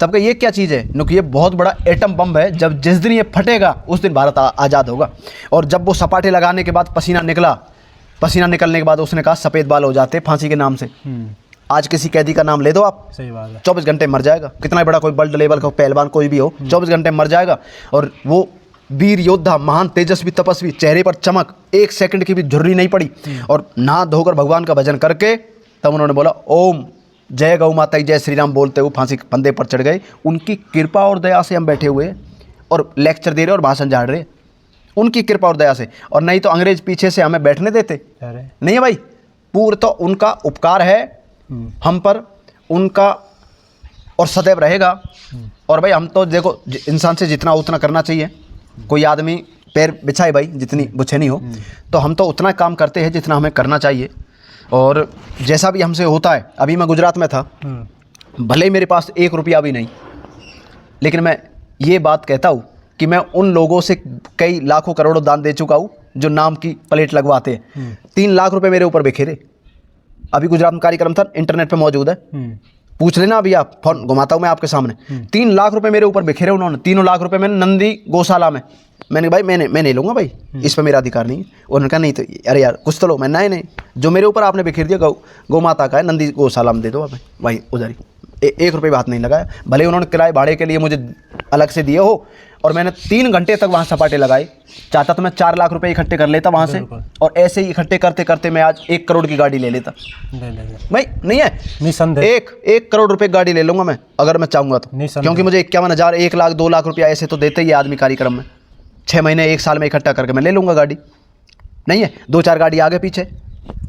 तब का ये क्या चीज़ है? नुक ये बहुत बड़ा एटम बम है, जब जिस दिन ये फटेगा उस दिन भारत आज़ाद होगा। और जब वो सपाटे लगाने के बाद पसीना निकला, पसीना निकलने के बाद उसने कहा सफ़ेद बाल हो जाते फांसी के नाम से। आज किसी कैदी का नाम ले दो आप, सही बात है, 24 घंटे मर जाएगा। कितना बड़ा कोई वर्ल्ड लेवल का पहलवान कोई भी हो, 24 घंटे मर जाएगा। और वो वीर योद्धा, महान, तेजस्वी, तपस्वी, चेहरे पर चमक, 1 सेकंड की भी झुर्री नहीं पड़ी। और नहा धोकर भगवान का भजन करके तब उन्होंने बोला ओम जय गौ माता, जय श्री राम बोलते हुए फांसी के फंदे पर चढ़ गए। उनकी कृपा और दया से हम बैठे हुए हैं और लेक्चर दे रहे और भाषण झाड़ रहे, उनकी कृपा और दया से। और नहीं तो अंग्रेज पीछे से हमें बैठने देते नहीं है भाई। पूर्ण तो उनका उपकार है हम पर, उनका और सदैव रहेगा। और भाई हम तो देखो, इंसान से जितना उतना करना चाहिए। कोई आदमी पैर बिछाए भाई, जितनी बुछेनी हो, तो हम तो उतना काम करते हैं जितना हमें करना चाहिए। और जैसा भी हमसे होता है, अभी मैं गुजरात में था, भले ही मेरे पास 1 रुपया भी नहीं, लेकिन मैं ये बात कहता हूँ कि मैं उन लोगों से कई लाखों करोड़ों दान दे चुका हूँ जो नाम की प्लेट लगवाते हैं। 3 लाख रुपए मेरे ऊपर बिखेरे। अभी गुजरात में कार्यक्रम था, इंटरनेट पे मौजूद है, पूछ लेना अभी आप, फोन घुमाता हूँ मैं आपके सामने। 3 लाख रुपए मेरे ऊपर बिखेरे उन्होंने। 3 लाख रुपए मैंने नंदी गौशाला में, मैंने भाई मैं नहीं लूँगा भाई, इस पर मेरा अधिकार नहीं है। उन्होंने कहा नहीं तो अरे यार कुछ तो लो। मैं नहीं, जो मेरे ऊपर आपने बिखेर दिया गौ माता का है, नंदी गौशाला में दे दो आप भाई, उधर ही 1 रुपये बात नहीं लगाया। भले उन्होंने किराए भाड़े के लिए मुझे अलग से दिए हो, और मैंने 3 घंटे तक वहाँ सपाटे लगाए। चाहता तो मैं 4 लाख रुपए इकट्ठे कर लेता वहाँ से, और ऐसे ही इकट्ठे करते करते मैं आज 1 करोड़ की गाड़ी ले लेता। भाई नहीं है, निसंदेह 1 करोड़ रुपए गाड़ी ले लूँगा मैं अगर मैं चाहूँगा तो, क्योंकि मुझे 51,000, 1 लाख, 2 लाख रुपया ऐसे तो देते ही आदमी कार्यक्रम में। 6 महीने 1 साल में इकट्ठा करके मैं ले लूँगा गाड़ी। नहीं है 2-4 गाड़ी आगे पीछे,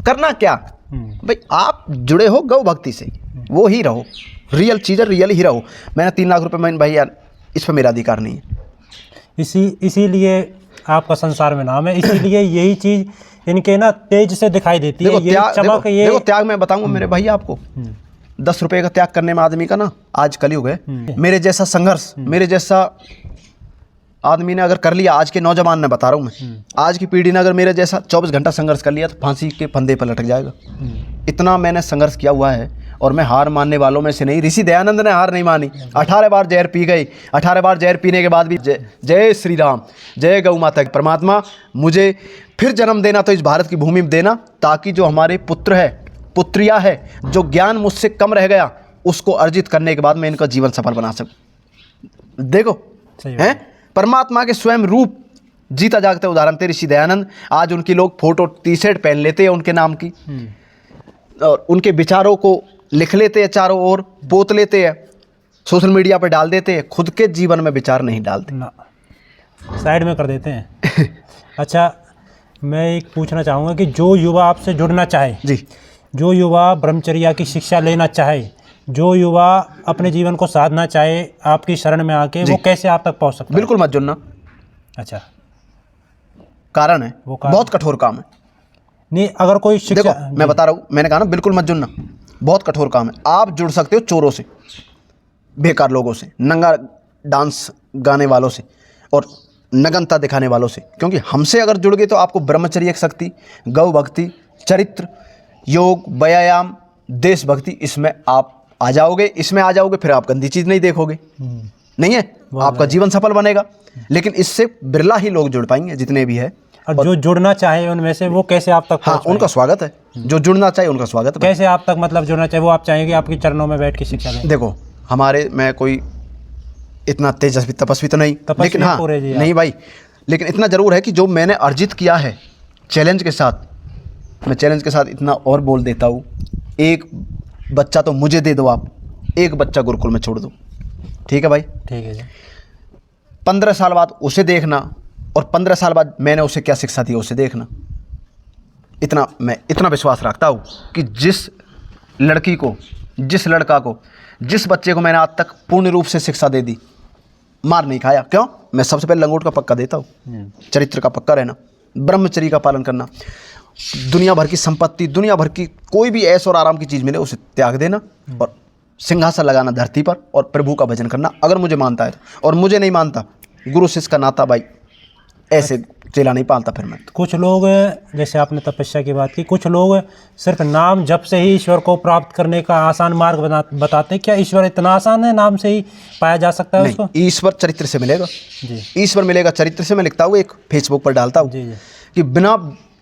करना क्या भाई? आप जुड़े हो गौ भक्ति से, वो ही रहो, रियल चीज़ रियल ही रहो। मैंने 3 लाख रुपए, मैंने भाई यार इस पर मेरा अधिकार नहीं है। इसीलिए आपका संसार में नाम है, इसीलिए यही चीज़ इनके ना तेज से दिखाई देती है। ये चमक, ये देखो त्याग मैं बताऊंगा मेरे भाई आपको, 10 रुपए का त्याग करने में आदमी का ना आज कलयुग है। मेरे जैसा संघर्ष, मेरे जैसा आदमी ने अगर कर लिया, आज के नौजवान ने बता रहा हूँ मैं, आज की पीढ़ी ने अगर मेरे जैसा 24 घंटा संघर्ष कर लिया तो फांसी के फंदे पर लटक जाएगा। इतना मैंने संघर्ष किया हुआ है और मैं हार मानने वालों में से नहीं। ऋषि दयानंद ने हार नहीं मानी, 18 बार जहर पी गए, 18 बार जहर पीने के बाद भी जय श्री राम, जय गौ माता की। परमात्मा मुझे फिर जन्म देना तो इस भारत की भूमि में देना, ताकि जो हमारे पुत्र है, पुत्रिया है, जो ज्ञान मुझसे कम रह गया उसको अर्जित करने के बाद मैं इनका जीवन सफल बना सकूं। देखो हैं, परमात्मा के स्वयं रूप जीता जागते उदाहरण थे ऋषि दयानंद। आज उनकी लोग फोटो टी शर्ट पहन लेते हैं उनके नाम की, और उनके विचारों को लिख लेते हैं, चारों ओर पोत लेते हैं, सोशल मीडिया पर डाल देते हैं, खुद के जीवन में विचार नहीं डालते ना, साइड में कर देते हैं। अच्छा, मैं एक पूछना चाहूँगा कि जो युवा आपसे जुड़ना चाहे, जी, जो युवा ब्रह्मचर्या की शिक्षा लेना चाहे, जो युवा अपने जीवन को साधना चाहे आपकी शरण में आके, वो कैसे आप तक पहुँच सकता है? बिल्कुल मत जुड़ना। अच्छा, कारण है, वो कारण बहुत कठोर काम है। नहीं, अगर कोई शिक्षा, देखो मैं बता रहा हूँ, मैंने कहा ना बिल्कुल मत जुड़ना, बहुत कठोर काम है। आप जुड़ सकते हो चोरों से, बेकार लोगों से, नंगा डांस गाने वालों से और नगनता दिखाने वालों से, क्योंकि हमसे अगर जुड़ गए तो आपको ब्रह्मचर्य की शक्ति, गौ भक्ति, चरित्र, योग, व्यायाम, देशभक्ति, इसमें आप आ जाओगे। इसमें आ जाओगे फिर आप गंदी चीज़ नहीं देखोगे, नहीं है, आपका जीवन सफल बनेगा। लेकिन इससे बिरला ही लोग जुड़ पाएंगे जितने भी है। और जो जुड़ना चाहे उनमें से वो कैसे आप तक हाँ, पहुंच उनका स्वागत है, जो जुड़ना चाहिए उनका स्वागत है। कैसे आप तक मतलब जुड़ना चाहिए, वो आप चाहेंगे आपके चरणों में बैठ के शिक्षा दें? देखो हमारे, मैं कोई इतना तेजस्वी तपस्वी तो नहीं, लेकिन हाँ, नहीं भाई, लेकिन इतना ज़रूर है कि जो मैंने अर्जित किया है चैलेंज के साथ, मैं चैलेंज के साथ इतना और बोल देता हूँ, एक बच्चा तो मुझे दे दो आप, एक बच्चा गुरुकुल में छोड़ दो, ठीक है भाई? ठीक है जी। 15 साल बाद उसे देखना, और 15 साल बाद मैंने उसे क्या शिक्षा दी उसे देखना। इतना मैं इतना विश्वास रखता हूँ कि जिस लड़की को, जिस लड़का को, जिस बच्चे को मैंने आज तक पूर्ण रूप से शिक्षा दे दी, मार नहीं खाया। क्यों? मैं सबसे पहले लंगोट का पक्का देता हूँ, चरित्र का पक्का रहना, ब्रह्मचर्य का पालन करना, दुनिया भर की संपत्ति, दुनिया भर की कोई भी ऐश और आराम की चीज़ मिले उसे त्याग देना, और सिंहासन लगाना धरती पर, और प्रभु का भजन करना, अगर मुझे मानता है तो। और मुझे नहीं मानता, गुरु शिष्य का नाता भाई ऐसे चेला नहीं पालता फिर मैं। कुछ लोग, जैसे आपने तपस्या की बात की, कुछ लोग सिर्फ नाम जप से ही ईश्वर को प्राप्त करने का आसान मार्ग बताते हैं। क्या ईश्वर इतना आसान है, नाम से ही पाया जा सकता है उसको? ईश्वर चरित्र से मिलेगा जी, ईश्वर मिलेगा चरित्र से। मैं लिखता हूँ, एक फेसबुक पर डालता हूँ जी जी, कि बिना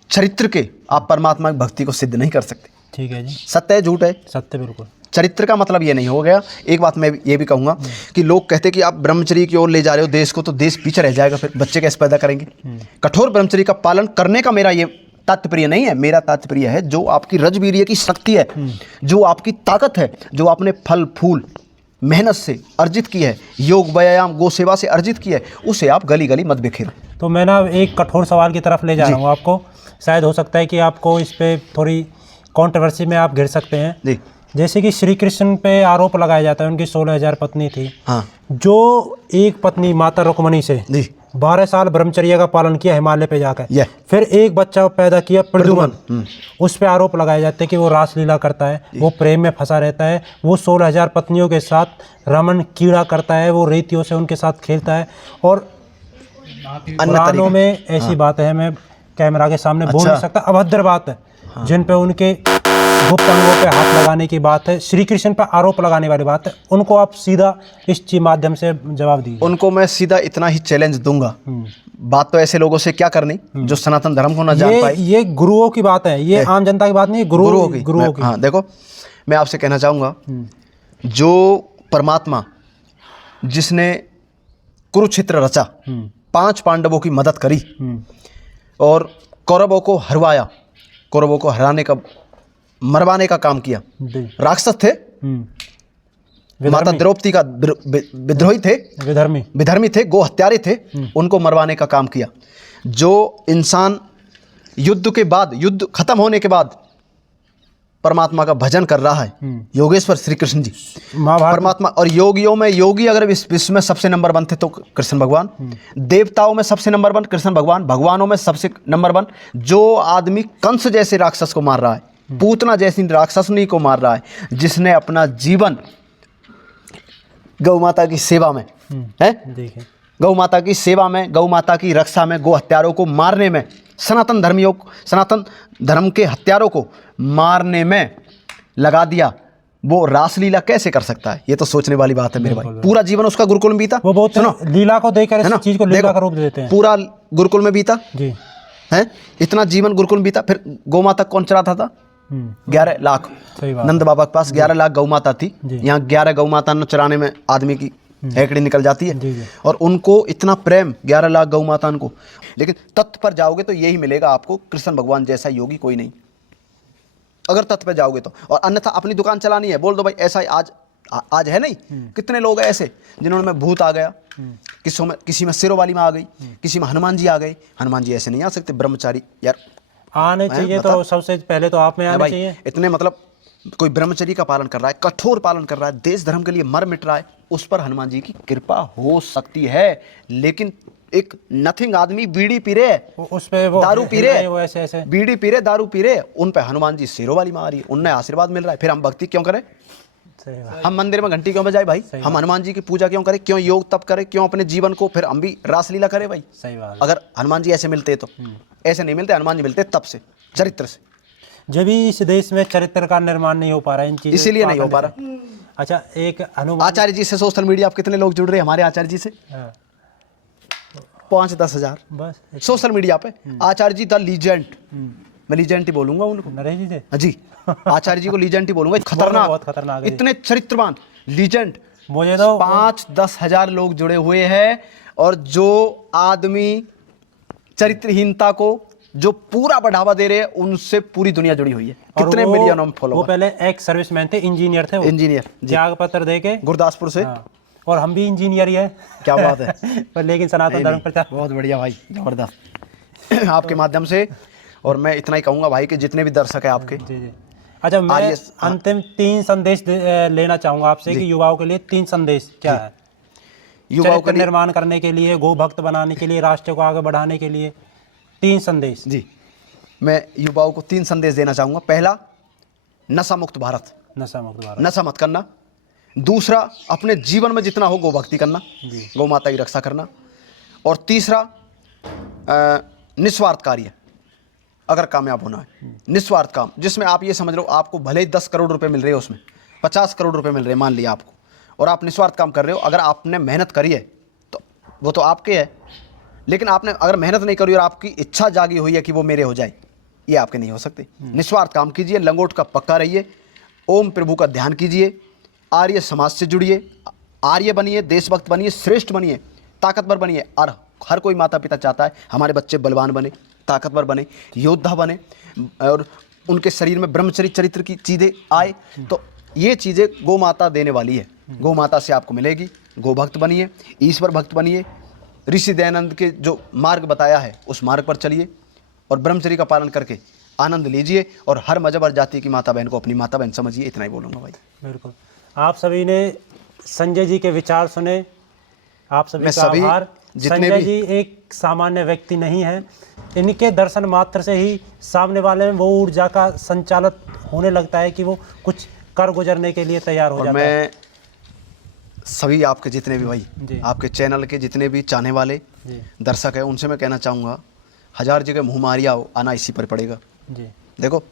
चरित्र के आप परमात्मा की भक्ति को सिद्ध नहीं कर सकते। ठीक है जी। सत्य है, झूठ है? सत्य, बिल्कुल। चरित्र का मतलब ये नहीं हो गया। एक बात मैं ये भी कहूँगा कि लोग कहते हैं कि आप ब्रह्मचर्य की ओर ले जा रहे हो देश को, तो देश पीछे रह जाएगा, फिर बच्चे कैसे पैदा करेंगे? कठोर ब्रह्मचर्य का पालन करने का मेरा ये तात्पर्य नहीं है। मेरा तात्पर्य है जो आपकी रजवीर्य की शक्ति है, जो आपकी ताकत है, जो आपने फल फूल मेहनत से अर्जित की है, योग व्यायाम गौ सेवा से अर्जित की है, उसे आप गली गली मत बिखेरो। तो मैं ना एक कठोर सवाल की तरफ ले जा रहा हूँ आपको। शायद हो सकता है कि आपको इस पे थोड़ी कंट्रोवर्सी में आप घिर सकते हैं। जी। जैसे कि श्री कृष्ण पे आरोप लगाया जाता है उनकी 16,000 पत्नी थी। हाँ। जो एक पत्नी माता रुक्मणी से जी 12 साल ब्रह्मचर्य का पालन किया हिमालय पे जाकर, यह फिर एक बच्चा पैदा किया प्रद्युम्न, उस पे आरोप लगाए जाते हैं कि वो रासलीला करता है, वो प्रेम में फंसा रहता है, वो 16,000 पत्नियों के साथ रमन कीड़ा करता है, वो रेतियों से उनके साथ खेलता है। और पुराणों में ऐसी बात है, मैं कैमरा के सामने बोल नहीं सकता, अभद्र बात है, जिन पे उनके गुप्त अंगों पे हाथ लगाने की बात है, श्री कृष्ण पर आरोप लगाने वाली बात है, उनको आप सीधा इस माध्यम से जवाब दीजिए। उनको मैं सीधा इतना ही चैलेंज दूंगा, बात तो ऐसे लोगों से क्या करनी जो सनातन धर्म को ना जान पाए। ये गुरुओं की बात है, ये आम जनता की बात नहीं, गुरुओं की। हाँ देखो, मैं आपसे कहना चाहूँगा, जो परमात्मा जिसने कुरुक्षेत्र रचा, 5 पांडवों की मदद करी और कौरवों को हरवाया, कौरवों को हराने का, मरवाने का काम किया। राक्षस थे, माता द्रौपदी का विद्रोही थे, विधर्मी थे, गो हत्यारे थे, उनको मरवाने का काम किया। जो इंसान युद्ध के बाद, युद्ध खत्म होने के बाद परमात्मा का भजन कर रहा है, योगेश्वर श्री कृष्ण जी, परमात्मा। और योगियों में योगी अगर इस विश्व में सबसे नंबर 1 थे तो कृष्ण भगवान, देवताओं में सबसे नंबर 1 कृष्ण भगवान, भगवानों में सबसे नंबर 1। जो आदमी कंस जैसे राक्षस को मार रहा है, पूतना जैसी राक्षसनी को मार रहा है, जिसने अपना जीवन गौ माता की सेवा में है, गौ माता की सेवा में, गौ माता की रक्षा में, गो हत्यारों को मारने में, सनातन धर्म के हत्यारों को मारने में लगा दिया, वो रासलीला कैसे कर सकता है? ये तो सोचने वाली बात है मेरे भाई। पूरा जीवन उसका गुरुकुल में बीता, वो बहुत सुनो लीला को देखकर है ना, इस चीज को लीला देखो, का रूप देते हैं। पूरा गुरुकुल में बीता जी है, इतना जीवन गुरुकुल में बीता। फिर गौ माता कौन चराता था? 11 लाख। सही बात। नंद बाबा के पास 11 लाख गौ माता थी। यहाँ 11 गौ माता न चराने में आदमी की हेकड़ी निकल जाती है। और उनको इतना प्रेम 11 लाख गौ माता को। लेकिन तत्व पर जाओगे तो यही मिलेगा आपको, कृष्ण भगवान जैसा योगी कोई नहीं, अगर तत्व पे जाओगे तो। और अन्यथा अपनी दुकान चलानी है, बोल दो भाई ऐसा आज है नहीं। कितने लोग ऐसे जिन्होंने में भूत आ गया, किसी में सिरों वाली में आ गई, किसी में हनुमान जी आ गए। हनुमान जी ऐसे नहीं आ सकते, ब्रह्मचारी यार आने चाहिए। तो सबसे पहले तो आप में आने चाहिए। इतने मतलब कोई ब्रह्मचर्य का पालन कर रहा है, कठोर पालन कर रहा है, देश धर्म के लिए मर मिट रहा है, उस पर हनुमान जी की कृपा हो सकती है। लेकिन एक नथिंग आदमी बीड़ी पी रहे, उस पे वो दारू पी रहे, वो ऐसे बीड़ी पी रहे, दारू पी रहे, उन पे हनुमान जी शेरों वाली मार रही है, उनने आशीर्वाद मिल रहा है। फिर हम भक्ति क्यों करें? हम मंदिर में घंटी क्यों बजाए भाई? हम हनुमान जी की पूजा क्यों करें? क्यों योग तप करें? क्यों अपने जीवन को फिर हम भी रासलीला करें भाई? सही बात। अगर हनुमान जी ऐसे मिलते तो ऐसे नहीं मिलते। हनुमान जी मिलते तब से, चरित्र से। जब भी इस देश में चरित्र का निर्माण नहीं हो पा रहा है, इन चीजों इसीलिए नहीं हो पा रहा। अच्छा, एक हनुमान आचार्य जी से सोशल मीडिया आप कितने लोग जुड़ रहे हैं हमारे आचार्य जी से? 5-10 हजार बस सोशल मीडिया पे। आचार्य जी द लीजेंड, मैं लीजेंड ही बोलूंगा उनको। नरेश जी से जी, आचार्य जी को लीजेंड ही बोलूंगा। खतरनाक, बहुत खतरनाक है। इतने चरित्रवान लीजेंड। मुझे तो 5-10 हजार लोग जुड़े हुए हैं। और जो आदमी चरित्रहीनता को जो पूरा बढ़ावा दे रहे हैं, उनसे पूरी दुनिया जुड़ी हुई है। कितने मिलियन हम फॉलोवर। वो पहले एक सर्विसमैन थे, इंजीनियर थे, इंजीनियर त्याग पत्र देके गुरदासपुर से। और हम भी इंजीनियर ही है। क्या बात है। पर लेकिन सनातन धर्म प्रचार। बहुत बढ़िया भाई, जबरदस्त। आपके माध्यम से, और मैं इतना ही कहूंगा भाई कि जितने भी दर्शक है आपके। जी जी। अच्छा, मैं अंतिम 3 संदेश लेना चाहूंगा आपसे कि युवाओं के लिए 3 संदेश क्या है? युवाओं का निर्माण करने के लिए, गो भक्त बनाने के लिए, राष्ट्र को आगे बढ़ाने के लिए 3 संदेश। जी, मैं युवाओं को 3 संदेश देना चाहूंगा। पहला, नशा मुक्त भारत, नशा मुक्त भारत, नशा मत करना। दूसरा, अपने जीवन में जितना हो गो भक्ति करना, गौ माता की रक्षा करना। और तीसरा, निस्वार्थ कार्य, अगर कामयाब होना है, निस्वार्थ काम, जिसमें आप ये समझ लो आपको भले ही 10 करोड़ रुपए मिल रहे हो, उसमें 50 करोड़ रुपए मिल रहे हैं मान लिया आपको, और आप निस्वार्थ काम कर रहे हो। अगर आपने मेहनत करी है तो वो तो आपके है, लेकिन आपने अगर मेहनत नहीं करी और आपकी इच्छा जागी हुई है कि वो मेरे हो जाए, ये आपके नहीं हो सकते। निस्वार्थ काम कीजिए, लंगोट का पक्का रहिए, ओम प्रभु का ध्यान कीजिए, आर्य समाज से जुड़िए, आर्य बनिए, देशभक्त बनिए, श्रेष्ठ बनिए, ताकतवर बनिए। और हर कोई माता पिता चाहता है हमारे बच्चे बलवान बने, ताकतवर बने, योद्धा बने, और उनके शरीर में ब्रह्मचर्य चरित्र की चीज़ें आए। तो ये चीज़ें गौ माता देने वाली है, गौ माता से आपको मिलेगी। गो भक्त बनिए, ईश्वर भक्त बनिए, ऋषि दयानंद के जो मार्ग बताया है उस मार्ग पर चलिए, और ब्रह्मचर्य का पालन करके आनंद लीजिए, और हर मजहब और जाति की माता बहन को अपनी माता बहन समझिए। इतना ही बोलूँगा भाई। बिल्कुल। आप सभी ने संजय जी के विचार सुने, आप सभी का आभार। संजय जी एक सामान्य व्यक्ति नहीं है, इनके दर्शन मात्र से ही सामने वाले में वो ऊर्जा का संचालित होने लगता है कि वो कुछ कर गुजरने के लिए तैयार हो जाता है। मैं सभी आपके जितने भी भाई, आपके चैनल के जितने भी चाहने वाले दर्शक हैं, उनसे मैं कहना चाहूँगा, 1000 जगह मुँह मारिया हो, आना इसी पर पड़ेगा। देखो,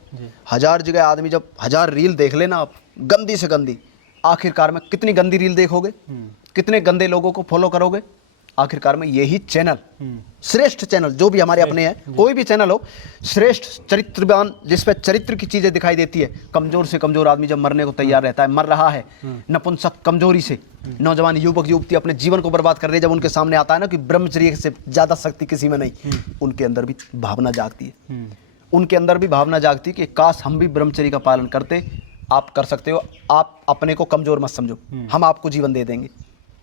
1000 जगह आदमी जब 1000 रील देख लेना आप, गंदी से गंदी, आखिरकार में कितनी गंदी रील देखोगे, कितने गंदे लोगों को फॉलो करोगे, आखिरकार में यही चैनल, श्रेष्ठ चैनल जो भी हमारे अपने हैं, कोई भी चैनल हो, श्रेष्ठ चरित्रवान, जिस पे चरित्र की चीजें दिखाई देती है। कमजोर से कमजोर आदमी जब मरने को तैयार रहता है, मर रहा है, नपुंसक कमजोरी से, नौजवान युवक युवती अपने जीवन को बर्बाद कर रहे हैं, जब उनके सामने आता है ना कि ब्रह्मचर्य से ज्यादा शक्ति किसी में नहीं, उनके अंदर भी भावना जागती है, उनके अंदर भी भावना जागती है कि काश हम भी ब्रह्मचर्य का पालन करते। आप कर सकते हो, आप अपने को कमजोर मत समझो, हम आपको जीवन दे देंगे।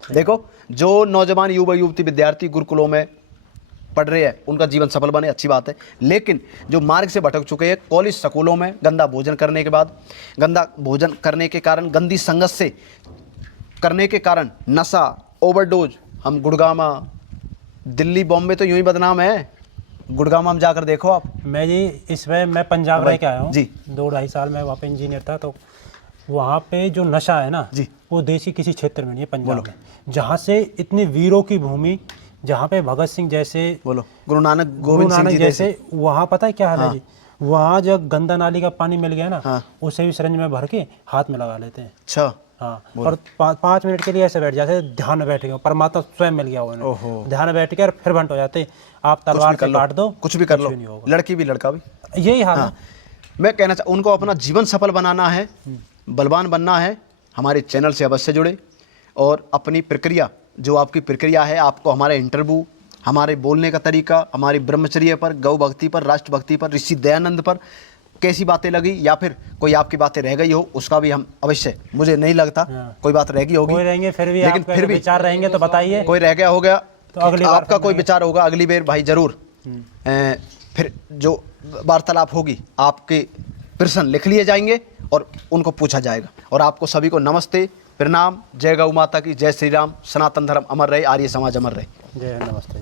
देखो, जो नौजवान युवा युवती विद्यार्थी गुरुकुलों में पढ़ रहे हैं, उनका जीवन सफल बने, अच्छी बात है। लेकिन जो मार्ग से भटक चुके हैं, कॉलेज स्कूलों में गंदा भोजन करने के बाद, गंदा भोजन करने के कारण, गंदी संगत से करने के कारण, नशा, ओवरडोज, हम गुड़गामा, दिल्ली, बॉम्बे तो यूं ही बदनाम है। गुड़गामा हम जाकर देखो आप। मैं जी इसमें मैं पंजाब रह के आया हूँ जी, 2-2.5 साल मैं वहाँ पे इंजीनियर था। तो वहाँ पे जो नशा है ना जी, वो देशी किसी क्षेत्र में नहीं है, पंजाब में, जहाँ से इतनी वीरों की भूमि, जहाँ पे भगत सिंह जैसे, बोलो, गुरु नानक गोविंद सिंह जी जैसे, वहाँ पता है क्या हाल है जी, वहाँ जो गंदा नाली का पानी मिल गया ना, हाँ। उसे भी सिरंज में भर के हाथ में लगा लेते हैं। अच्छा। हाँ, और 5 मिनट के लिए ऐसे बैठ जाते हैं, ध्यान में बैठ गए, परमात्मा स्वयं मिल गया उन्हें, ओहो। ध्यान में बैठ के और फिर बंट हो जाते। आप तलवार से काट दो, कुछ भी कर लो, नहीं होगा। लड़की भी लड़का भी। यही हाल हाँ। है। मैं कहना चाहूँ उनको अपना जीवन सफल बनाना है, बलवान बनना है, हमारे चैनल से अवश्य जुड़े और अपनी प्रक्रिया, जो आपकी प्रक्रिया है, आपको हमारे इंटरव्यू, हमारे बोलने का तरीका, हमारी ब्रह्मचर्य पर, गौ भक्ति पर, राष्ट्र भक्ति पर, ऋषि दयानंद पर कैसी बातें लगी, या फिर कोई आपकी बातें रह गई हो, उसका भी हम अवश्य, मुझे नहीं लगता कोई बात रह गई होगी, कोई रहेंगे फिर भी, लेकिन आपके फिर भी विचार रहेंगे तो बताइए। कोई रह गया हो गया तो अगली बार आपका फिर कोई नहीं। विचार होगा, अगली बार भाई जरूर फिर जो वार्तालाप होगी आपके प्रश्न लिख लिए जाएंगे और उनको पूछा जाएगा। और आपको सभी को नमस्ते, प्रणाम, जय गौ माता की, जय श्री राम, सनातन धर्म अमर रहे, आर्य समाज अमर रहे। जय नमस्ते।